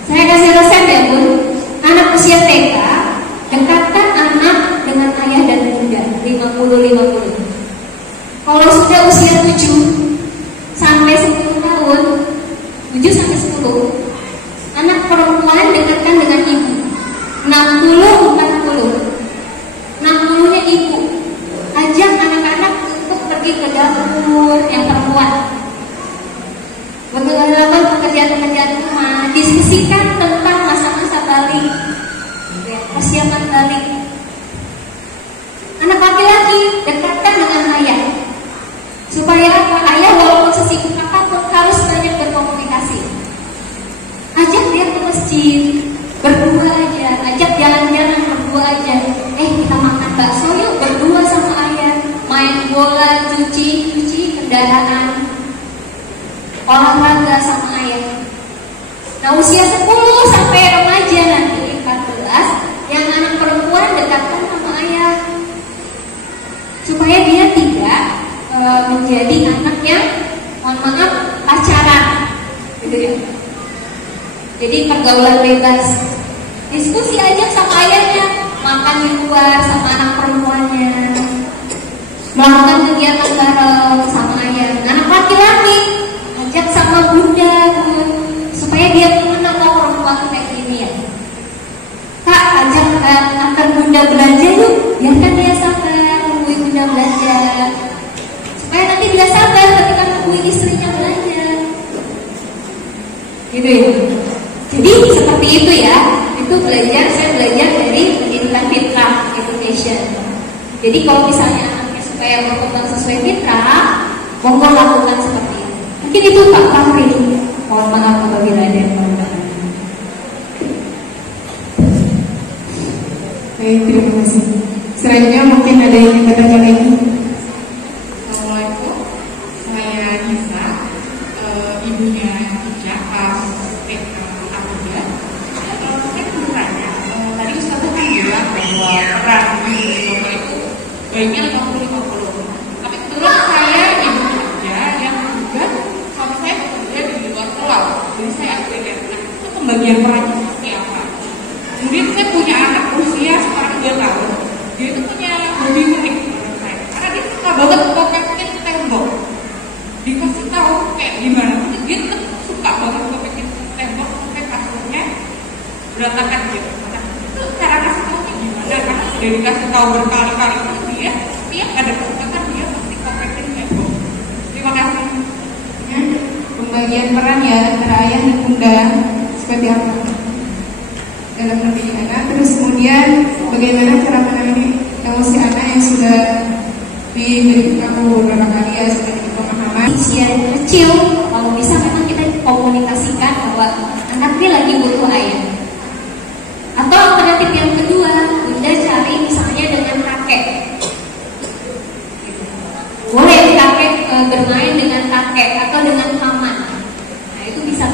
Saya kasih resep ya Bun. Anak usia TK, dekatkan anak dengan ayah dan bunda 50-50. Kalau sudah usia 7 sampai 10 tahun, 7 sampai 10, anak perempuan dekatkan dengan ibu 60-40. 60-nya ibu. Ajak anak-anak untuk pergi ke dapur yang perempuan, melakukan pekerjaan-pekerjaan rumah, diskusikan tentang masa-masa balik, persiapan balik. Anak laki-laki dekatkan dengan ayah, supaya apa? Ayah walaupun sesibuk apapun harus banyak berkomunikasi. Ajak dia ke masjid berdua aja, ajak jalan-jalan berdua aja. Kita makan bakso yuk berdua sama ayah, main bola, cuci kendaraan, olahraga sama ayah. Nah usia 10 sampai remaja nanti 14, yang anak perempuan dekatkan sama ayah, supaya dia tidak menjadi anak yang, mohon maaf, pacaran gitu ya. Jadi pergaulan bebas, diskusi aja sama ayahnya, makan di luar sama anak perempuannya, melakukan kegiatan bareng sama ayah. Anak laki-laki ajak sama bunda, supaya dia mengenal perempuan kayak gini ya. Kak, ajak antar bunda belanja yuk, biarkan dia sabar nungguin bunda belanja, supaya nanti dia sabar ketika nungguin istrinya belanja. Gitu ya. Jadi seperti itu ya. Itu saya belajar dari pendidikan fitrah education. Jadi kalau misalnya anaknya supaya berkembang sesuai fitrah, monggo lakukan seperti itu. Mungkin itu Pak Fahri. Mohon maaf apabila ada yang mau bertanya. Baik, terima kasih. Selanjutnya mungkin ada yang ingin bertanya lagi. Assalamualaikum, saya Nisa, ibunya Ija pas Abuja. Saya bertanya, tadi Ustazah kan bilang bahwa peran ibu itu baiknya 50-50. Tapi kebetulan saya ibu kerja yang juga suami saya bekerja di luar pulau, jadi saya aslinya. Nah, itu pembagian perannya seperti apa? Kemudian saya punya anak usia sekarang 2 tahun. Dia itu punya hobi unik menurut saya, karena dia suka banget kopekin tembok. Dikasih tahu kayak gimana, dia tetap suka banget kopekin tembok sampai kasurnya berantakan gitu. Nah, itu cara kasih tahunya gimana? Karena sudah dikasih tahu berkali-kali, dia tiap ada kesempatan dia pasti kopekin tembok. Terima kasih. Pembagian peran ya antara ayah dan bunda seperti apa dalam mendidik anak. Terus kemudian bagaimana cara menangani emosi anak yang sudah diberi beberapa kali ya seperti pemahaman usia kecil, kalau bisa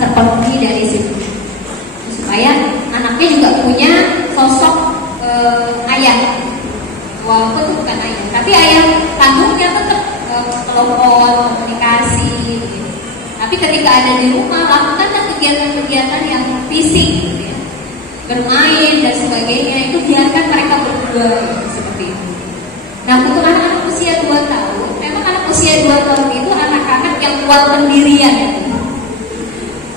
terpenuhi dari situ. Supaya anaknya juga punya sosok ayah, walaupun itu bukan ayah, tapi ayah kandungnya tetap telepon, komunikasi gitu. Tapi ketika ada di rumah, lakukanlah kegiatan-kegiatan yang fisik gitu ya. Bermain dan sebagainya, itu biarkan mereka berdua gitu, seperti itu. Nah, untuk anak-anak usia 2 tahun, memang anak usia 2 tahun itu anak-anak yang kuat pendirian gitu.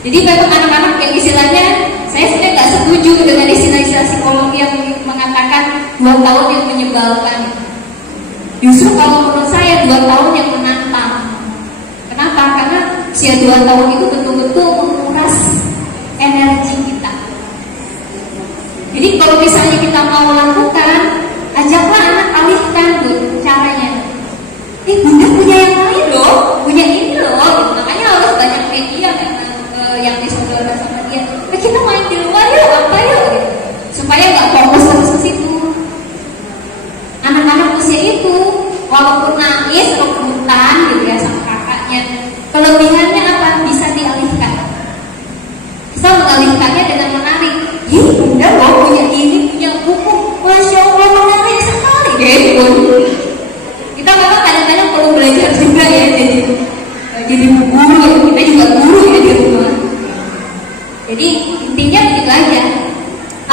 Jadi memang anak-anak yang istilahnya, saya sebenarnya nggak setuju dengan istilah-istilah psikologi yang mengatakan 2 tahun yang menyebalkan. Justru kalau menurut saya 2 tahun yang menantang. Kenapa? Karena usia 2 tahun itu betul-betul menguras energi kita. Jadi kalau misalnya kita mau lakukan, ajaklah anak, alihkan caranya. Bunda punya yang lain loh, punya ini loh. Gitu. Makanya harus banyak media yang disodorkan sama dia. Kita main di luar yuk, apa yuk, gitu. Supaya nggak fokus terus ke situ. Anak-anak usia itu, walaupun nangis, rebutan gitu ya sama kakaknya, kelebihannya apa? Bisa dialihkan. Bisa mengalihkannya dengan menarik. Bunda loh punya ini, punya buku, masya Allah menarik sekali, gitu. Kita memang kadang-kadang perlu belajar juga ya, jadi guru. Kita juga guru ya di rumah. Jadi intinya begitu aja.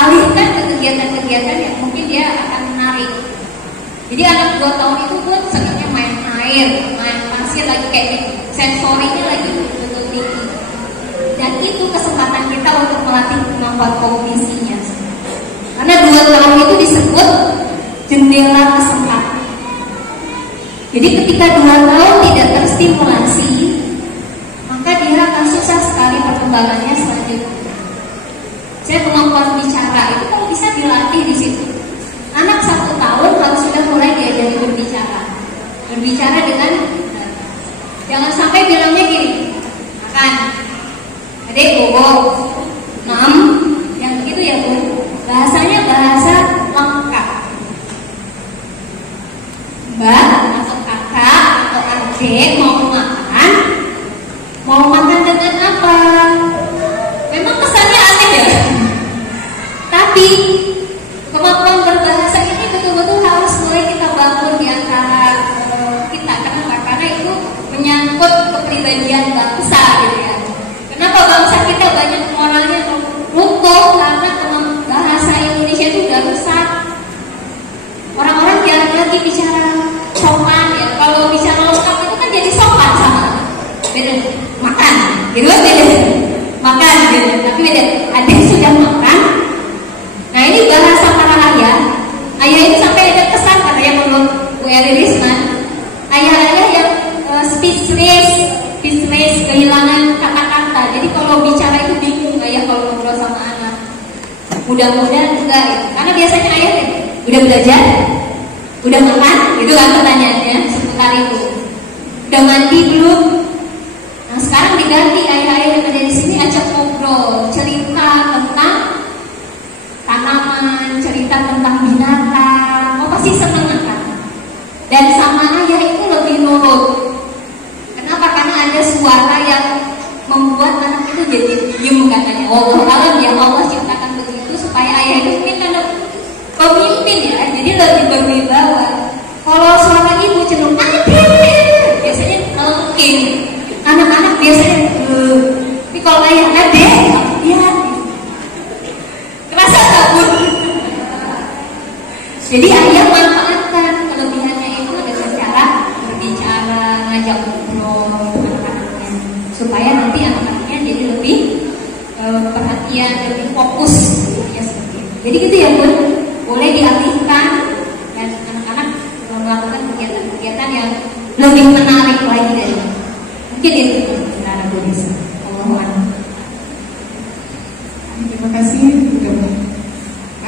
Alihkan ke kegiatan-kegiatan yang mungkin dia akan menarik. Jadi anak 2 tahun itu pun senangnya main air, main pasir, lagi kayak gitu. Sensorinya lagi betul-betul tinggi. Dan itu kesempatan kita untuk melatih kemampuan kognisinya. Karena 2 tahun itu disebut jendela kesempatan. Jadi ketika 2 tahun tidak terstimulasi, maka dia akan susah sekali perkembangannya selanjutnya. Saya kemampuan bicara itu kalau bisa dilatih di situ. Anak 1 tahun harus sudah mulai diajari berbicara. Berbicara dengan jangan sampai bilangnya gini, makan, adek bobo, yang begitu ya Bu. Bahasanya bahasa lengkap. Mbak atau kakak atau adik mau makan dengan apa? Memang kesannya aneh ya. Tapi kemampuan berbahasa ini betul-betul harus mulai kita bangun di antara kita. Kenapa? Karena itu menyangkut kepribadian bangsa gitu ya. Kenapa bangsa kita banyak moralnya runtuh? Karena bahasa Indonesia itu udah rusak. Orang-orang jarang lagi bicara sopan ya. Kalau bicara lengkap itu kan jadi sopan sama. Beda makan, gitu kan beda. Makan gitu. Tapi beda. Adik sudah makan. Nah ini bahasa para ayah. Ayah ini sampai ada kesan katanya menurut Bu Eri Risman. Ayah-ayah yang speechless, kehilangan kata-kata. Jadi kalau bicara itu bingung ayah kalau ngobrol sama anak. Mudah-mudahan enggak ya. Karena biasanya ayah ya, udah belajar, udah makan, itu kan pertanyaannya seputar itu. Udah mandi belum? Nah sekarang diganti ayah-ayah yang ada di sini ajak ngobrol, cerita tentang tanaman, cerita tentang binatang. Oh pasti seneng kan? Dan sama ayah itu lebih nurut. Kenapa? Karena ada suara yang membuat anak itu jadi diem katanya. Allah alam ya, Allah ciptakan begitu supaya ayah itu mungkin karena pemimpin ya, jadi lebih berwibawa. Kalau suara ibu cenderung adek, biasanya kalau mungkin anak-anak biasanya tapi kalau ayah adek, ya kerasa takut. Jadi ayah manfaatkan kelebihannya itu dengan cara berbicara, ngajak ngobrol anak-anaknya, supaya nanti anak-anaknya jadi lebih perhatian, lebih fokus ya seperti itu. Jadi gitu ya Bun, boleh dialihkan dan anak-anak melakukan kegiatan-kegiatan yang lebih menarik lagi dari itu. Mungkin itu cara Bu Nisa. Allahuakbar. Terima kasih.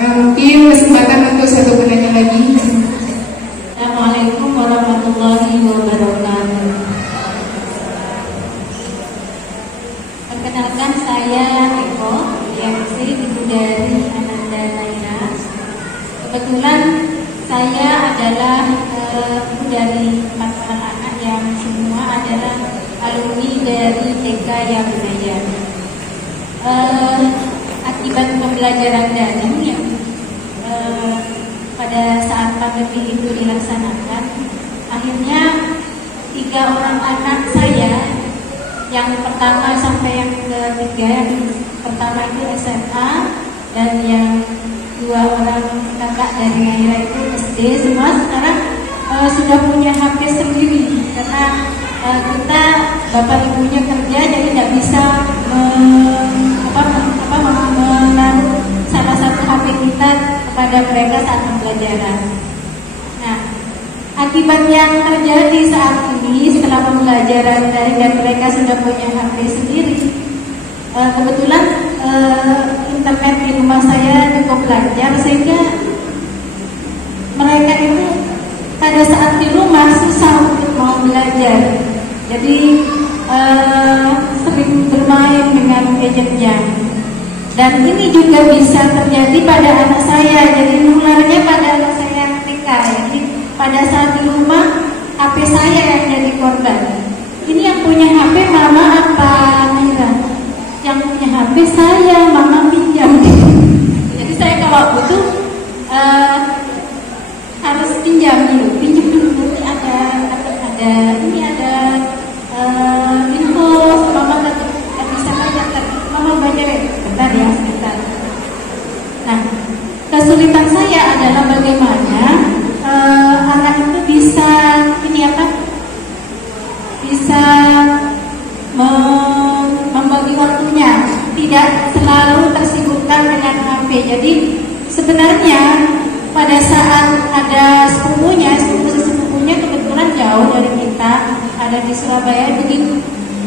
Mungkin kesempatan untuk satu penanya lagi. Assalamualaikum warahmatullahi wabarakatuh. Perkenalkan saya Eko, IMC Ibu dari Ananda Naina. Kebetulan saya adalah ibu dari 4 orang anak yang semua adalah alumni dari TK Yabunaya. akibat pembelajaran daring yang pada saat pandemi itu dilaksanakan, akhirnya 3 orang anak saya, yang pertama sampai yang ketiga, yang pertama itu SMA dan yang 2 orang kakak dari Naira itu SD, semua sekarang sudah punya HP sendiri karena kita bapak ibunya kerja, jadi tidak bisa menaruh salah satu HP kita kepada mereka saat pembelajaran. Nah, akibat yang terjadi saat ini setelah pembelajaran daring dan mereka sudah punya HP sendiri, kebetulan internet di rumah saya cukup lancar sehingga mereka itu pada saat di rumah susah untuk mau belajar. Jadi sering bermain dengan gadgetnya. Dan ini juga bisa terjadi pada anak saya. Jadi nularnya pada anak saya yang TK. Jadi pada saat di rumah HP saya yang jadi korban. Ini yang punya HP mama apa Naira? Yang punya HP saya, mama pinjam. Jadi saya kalau butuh harus pinjam dulu, nanti ada info, mama nggak bisa baca, mama baca deh, bentar ya sebentar. Nah, kesulitan saya adalah bagaimana anak itu bisa membagi waktunya, tidak selalu tersibukkan dengan HP. Jadi sebenarnya pada saat ada sepupunya kebetulan jauh dari kita, ada di Surabaya,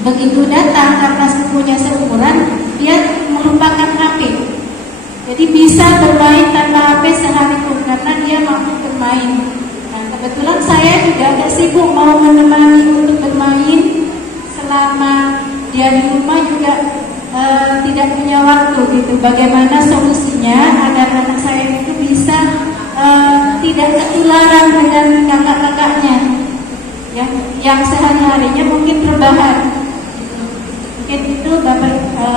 begitu datang karena sepupunya seumuran, dia melupakan HP. Jadi bisa bermain tanpa HP sehari pun karena dia mampu bermain. Nah, kebetulan saya juga agak sibuk mau menemani untuk bermain selama dia di rumah juga tidak punya waktu gitu. Bagaimana solusinya agar anak saya itu bisa tidak ketularan dengan kakak-kakaknya yang sehari-harinya mungkin rebahan. Mungkin itu Bapak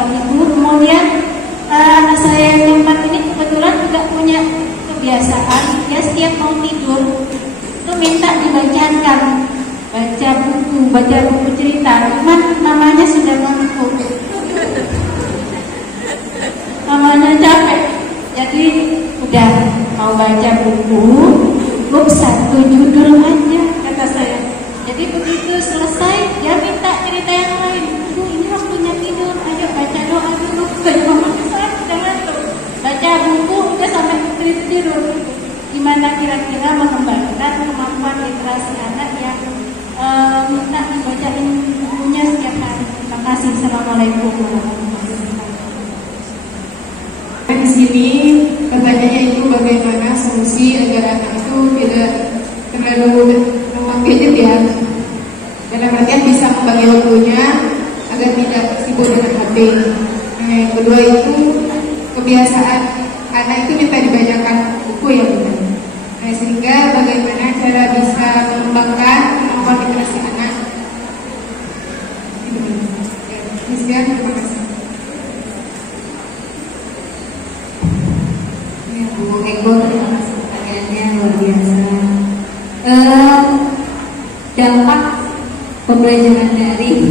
Ibu. Kemudian anak saya yang keempat ini kebetulan juga punya kebiasaan, dia setiap mau tidur itu minta dibacakan, baca buku cerita. Cuman namanya sudah ngantuk, namanya capek, jadi udah mau baca buku, satu judul aja kata saya. Jadi begitu selesai dia minta cerita yang lain. Ibu, ini waktunya tidur, ayo baca doa dulu. Saya sudah ngantuk, baca buku udah sampai tidur. Gimana kira-kira mengembangkan kemampuan literasi anak yang minta dibacain bukunya setiap hari? Terima kasih. Assalamualaikum warahmatullahi wabarakatuh. Di sini pertanyaannya itu bagaimana solusi agar anak itu tidak terlalu memang gadget ya. Dalam artian bisa membagi waktunya agar tidak sibuk dengan HP. Nah, yang kedua itu kebiasaan anak itu minta dibacakan buku ya benar. Nah, sehingga bagaimana cara bisa mengembangkan kemampuan literasi anak. Sekian, terima kasih. Bu Eko, terima kasih pertanyaannya luar biasa. Dampak pembelajaran daring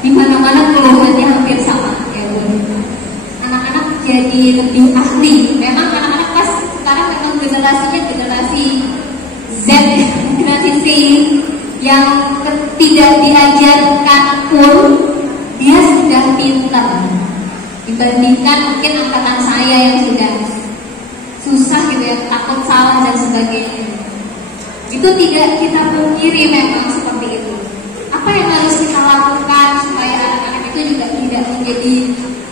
di mana-mana keluhannya hampir sama ya Bu. Anak-anak jadi lebih ahli. Memang anak-anak pas sekarang memang generasi Z, generasi Z yang tidak diajarkan pun dia sudah pintar dibandingkan mungkin angkatan saya yang sudah susah gitu ya, takut salah dan sebagainya. Itu tidak kita pungkiri memang seperti itu. Apa yang harus kita lakukan supaya anak-anak itu juga tidak menjadi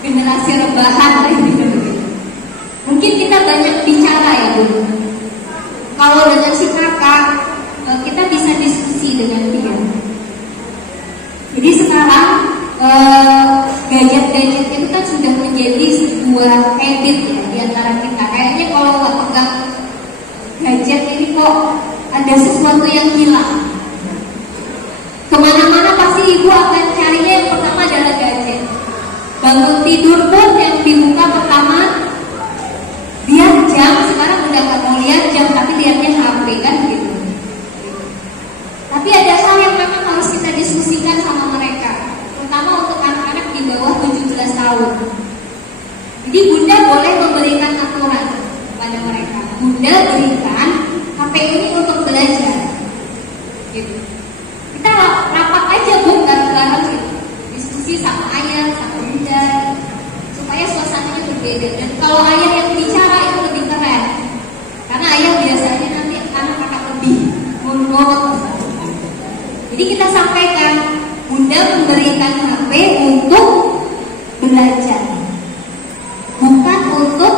generasi rebahan gitu. Mungkin kita banyak bicara ya Bu. Kalau dengan si kakak kita bisa diskusi dengan dia. Jadi sekarang gadget-gadget itu kan sudah menjadi sebuah habit ya di antara kita. Kayaknya kalau nggak pegang gadget ini kok ada sesuatu yang hilang. Kemana-mana pasti ibu akan carinya yang pertama adalah gadget. bangun tidur pun yang dibuka pertama lihat jam. Sekarang udah nggak mau lihat jam, tapi lihatnya HP kan gitu. Tapi ada hal yang memang harus kita diskusikan sama mereka, terutama untuk anak-anak di bawah 17 tahun. Jadi Bunda boleh memberikan aturan kepada mereka. Bunda berikan HP ini untuk belajar gitu. Kita rapat aja Bu, bareng-bareng gitu, diskusi sama ayah, sama Bunda gitu, supaya suasananya berbeda. Dan kalau ayah yang bicara itu lebih keren, karena ayah biasanya nanti anak akan lebih nurut. Jadi kita sampaikan, Bunda memberikan HP untuk belajar, bukan untuk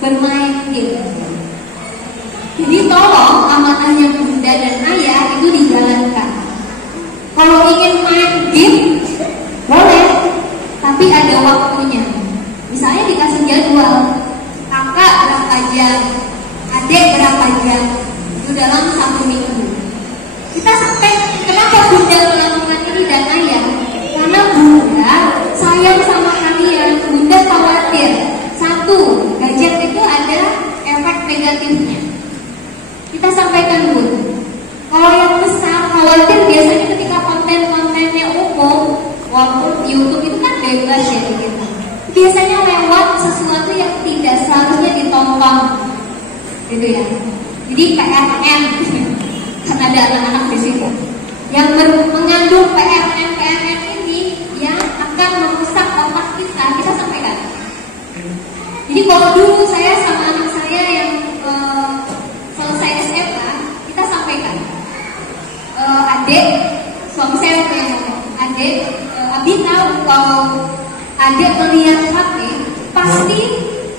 bermain game. Jadi tolong amanahnya Bunda dan Ayah itu dijalankan. Kalau ingin main game boleh, tapi ada waktunya. Misalnya dikasih jadwal, kakak berapa jam, adik berapa jam, itu dalam 1 minggu. Kita sampai, kenapa Bunda melakukan ini dan Ayah? Karena Bunda sayang sama kalian. Bunda khawatir, satu, gadget itu ada efek negatifnya. Kita sampaikan Bun, kalau yang besar khawatir biasanya ketika konten-kontennya umum, walaupun YouTube itu kan bebas ya kita, biasanya lewat sesuatu yang tidak seharusnya ditonton gitu ya. Jadi PRN kan ada anak-anak di situ yang mengandung PRN ini yang akan merusak otak kita sampaikan. Jadi kalau dulu saya sama anak saya yang selesai SMA, kita sampaikan, adik, suami saya yang ngomong, adik, Abi tahu kalau adik melihat HP pasti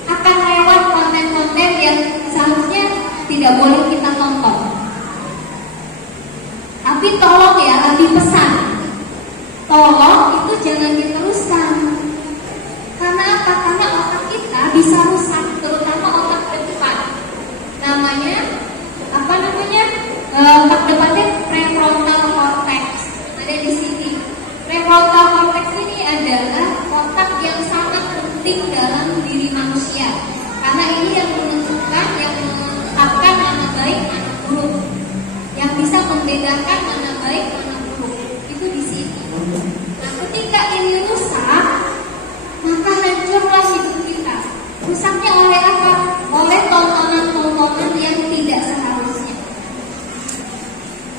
akan lewat konten-konten yang seharusnya tidak boleh kita tonton. Tapi tolong ya, Abi pesan, tolong itu jangan diteruskan. Karena apa? Karena otak kita bisa rusak, terutama otak depan. Namanya apa namanya? Otak depannya prefrontal cortex, ada di sini. Prefrontal cortex ini adalah otak yang sangat penting dalam diri manusia, karena ini yang menentukan, yang menetapkan mana baik mana buruk, yang bisa membedakan mana baik mana buruk itu di sini. Nah, ketika ini rusak, maka hancurlah hidup kita. Rusaknya oleh apa? Oleh tontonan-tontonan yang tidak seharusnya.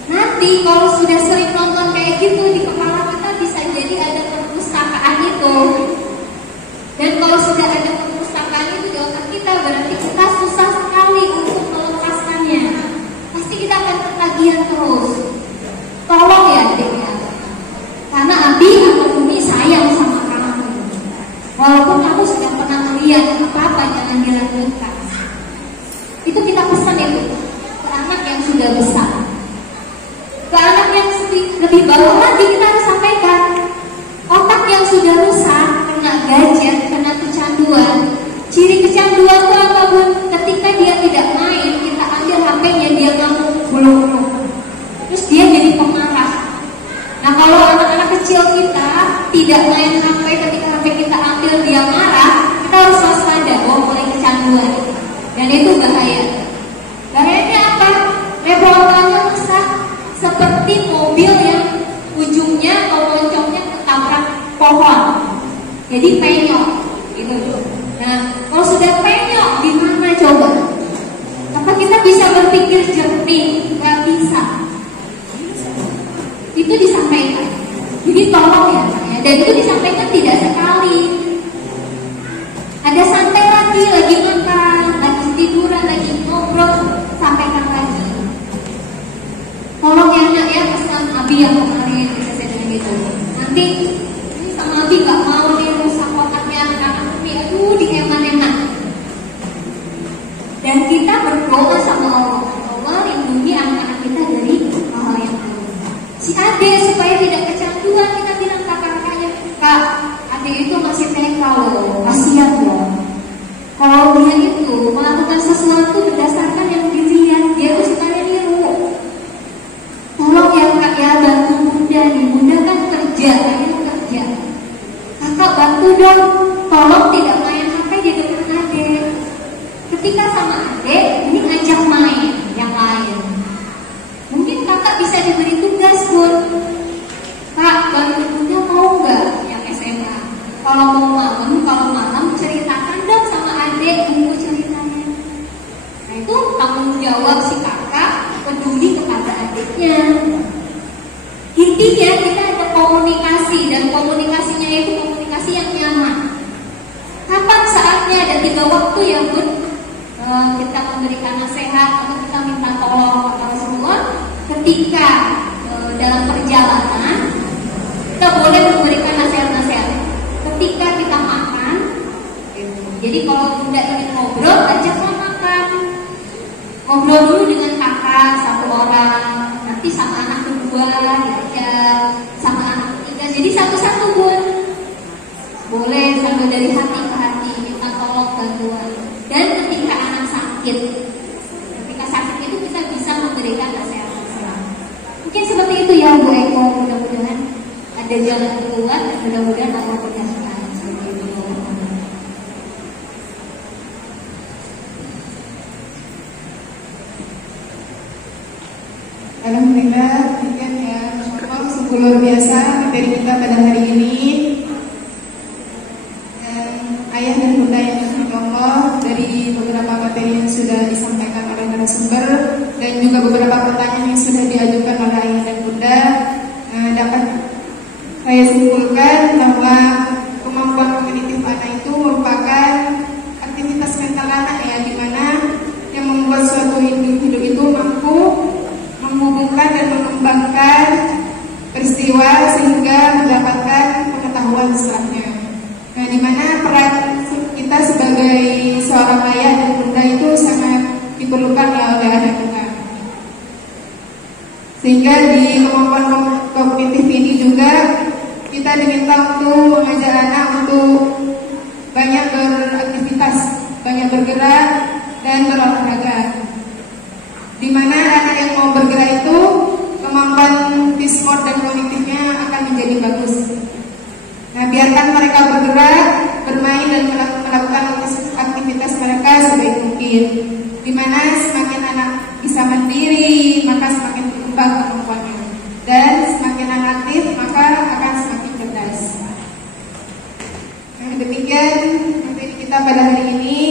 Nanti kalau sudah sering nonton kayak gitu, di kepala kita bisa jadi ada perpustakaan itu. Dan kalau sudah ada perpustakaan itu di otak kita, berarti kita susah sekali untuk melepaskannya. Pasti kita akan ketagihan terus. Tolong ya adik ya, karena Abi atau Umi sayang sama kamu. Walaupun kamu sudah pernah melihat apa-apa, jangan dilanjutkan. Itu kita pesan itu ke anak yang sudah besar. Ke anak yang lebih bawah lagi kita harus sampaikan, otak yang sudah rusak, kena gadget, kena kecanduan. Ciri kecanduan itu apa Bun? Ketika dia tidak main, kita ambil HP-nya, dia ngamuk buluk-buluk. Terus dia jadi pemarah. Nah kalau anak-anak kecil kita tidak main HP, ketika HP kita ambil dia marah, kita harus waspada, mulai kecanduan. Dan itu bahaya. Bahayanya apa? Prefrontalnya rusak, seperti mobil yang ujungnya atau loncongnya ketabrak pohon, jadi penyok gitu. Nah kalau sudah penyok gimana coba? Apa kita bisa berpikir jernih? Gak bisa. Itu disampaikan. Jadi tolong ya, dan itu disampaikan tidak sekali. Ada santai lagi makan, lagi tiduran, lagi ngobrol, sampaikan lagi. Tolong ya nak ya, pesan Abi yang kemarin bisa saya dengan gitu. Nanti ini sama Abi gak mau nih rusak otaknya anak Umi, aduh dieman-eman. Dan kita berdoa sama Allah lindungi anak-anak kita dari hal yang buruk. Si Ade supaya tidak kecanduan, kita bilang kakak-kakaknya, Kak, Ade itu masih TK loh, kasihan loh. Kalau dia itu melakukan sesuatu berdasarkan yang dilihat, dia tuh sukanya niru. Tolong ya Kak ya, bantu Bunda nih. Bunda kan kerja, ini kerja. kakak bantu dong, tolong tidak main HP di depan adik. Ketika sama adik, ini ngajak main yang lain. Mungkin kakak bisa diberi tugas pun, kak bantu bunda mau nggak yang SMA? Kalau malam ceritakan dong sama adik buku ceritanya. Nah itu tanggung jawab si kakak peduli kepada adiknya. Intinya kita ada komunikasi, dan komunikasinya itu komunikasi yang nyaman. Kapan saatnya? Ada 3 waktu ya bun, kita memberikan nasihat atau kita minta tolong kepada semua. Ketika dalam perjalanan kita boleh memberikan nasihat-nasihat. Ketika kita makan, jadi kalau bunda ingin ngobrol, ajaklah makan. Ngobrol dulu dengan kakak 1 orang, nanti sama anak kedua diajak, sama anak ketiga. Jadi satu-satu bun. Boleh sambil dari hati ke hati minta tolong bantuan. Dan ketika anak sakit, itu kita bisa memberikan nasihat-nasihat. Mungkin seperti itu ya Bu Eko. Mudah-mudahan ada jalan keluar dan mudah-mudahan Allah mudahkan. Alhamdulillah, demikian ya. Masya sungguh luar biasa materi kita pada hari ini. Dan ayah dan bunda yang dirahmati Allah, dari beberapa materi yang sudah disampaikan oleh narasumber dan juga beberapa pertanyaan yang sudah diajukan oleh ayah dan bunda, dapat saya simpulkan bahwa kemampuan kognitif anak itu merupakan aktivitas mental anak ya, di mana yang membuat suatu individu itu mampu menghubungkan dan mengembangkan peristiwa sehingga mendapatkan pengetahuan setelahnya. Nah, di mana peran kita sebagai seorang ayah dan bunda itu sangat diperlukan oleh anak kita. Sehingga di kemampuan kognitif ini juga kita diminta untuk mengajak anak untuk banyak beraktivitas, banyak bergerak dan berolahraga. Di mana anak yang mau bergerak itu kemampuan fiskal dan kognitifnya akan menjadi bagus. Nah, biarkan mereka bergerak, bermain dan melakukan aktivitas mereka sebaik mungkin. Di mana semakin anak bisa mandiri, maka semakin berkembang kemampuannya. Dan semakin anak aktif, maka akan semakin cerdas. Nah, demikian materi kita pada hari ini.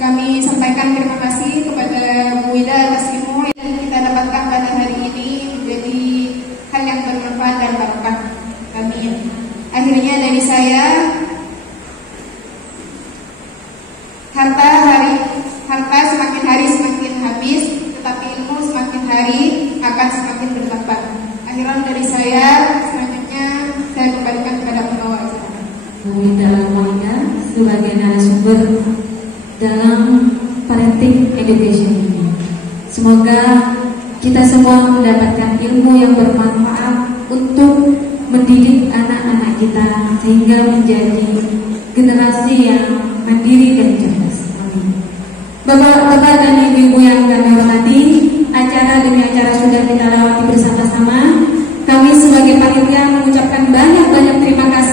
Kami sampaikan terima kasih kepada Bu Ida atas ilmu yang kita dapatkan pada hari ini, menjadi hal yang bermanfaat dan barokah. Amin. Akhirnya dari saya, harta semakin hari semakin habis, tetapi ilmu semakin hari akan semakin bertambah. Akhiran dari saya, selanjutnya saya kembalikan kepada pembawa acara. Bu Ida Lalmoina sebagai narasumber dalam parenting education ini. Semoga kita semua mendapatkan ilmu yang bermanfaat untuk mendidik anak-anak kita sehingga menjadi generasi yang mandiri dan cerdas. Amin. Bapak-bapak dan ibu-ibu yang kami hormati, acara demi acara sudah kita lewati bersama-sama. Kami sebagai panitia mengucapkan banyak-banyak terima kasih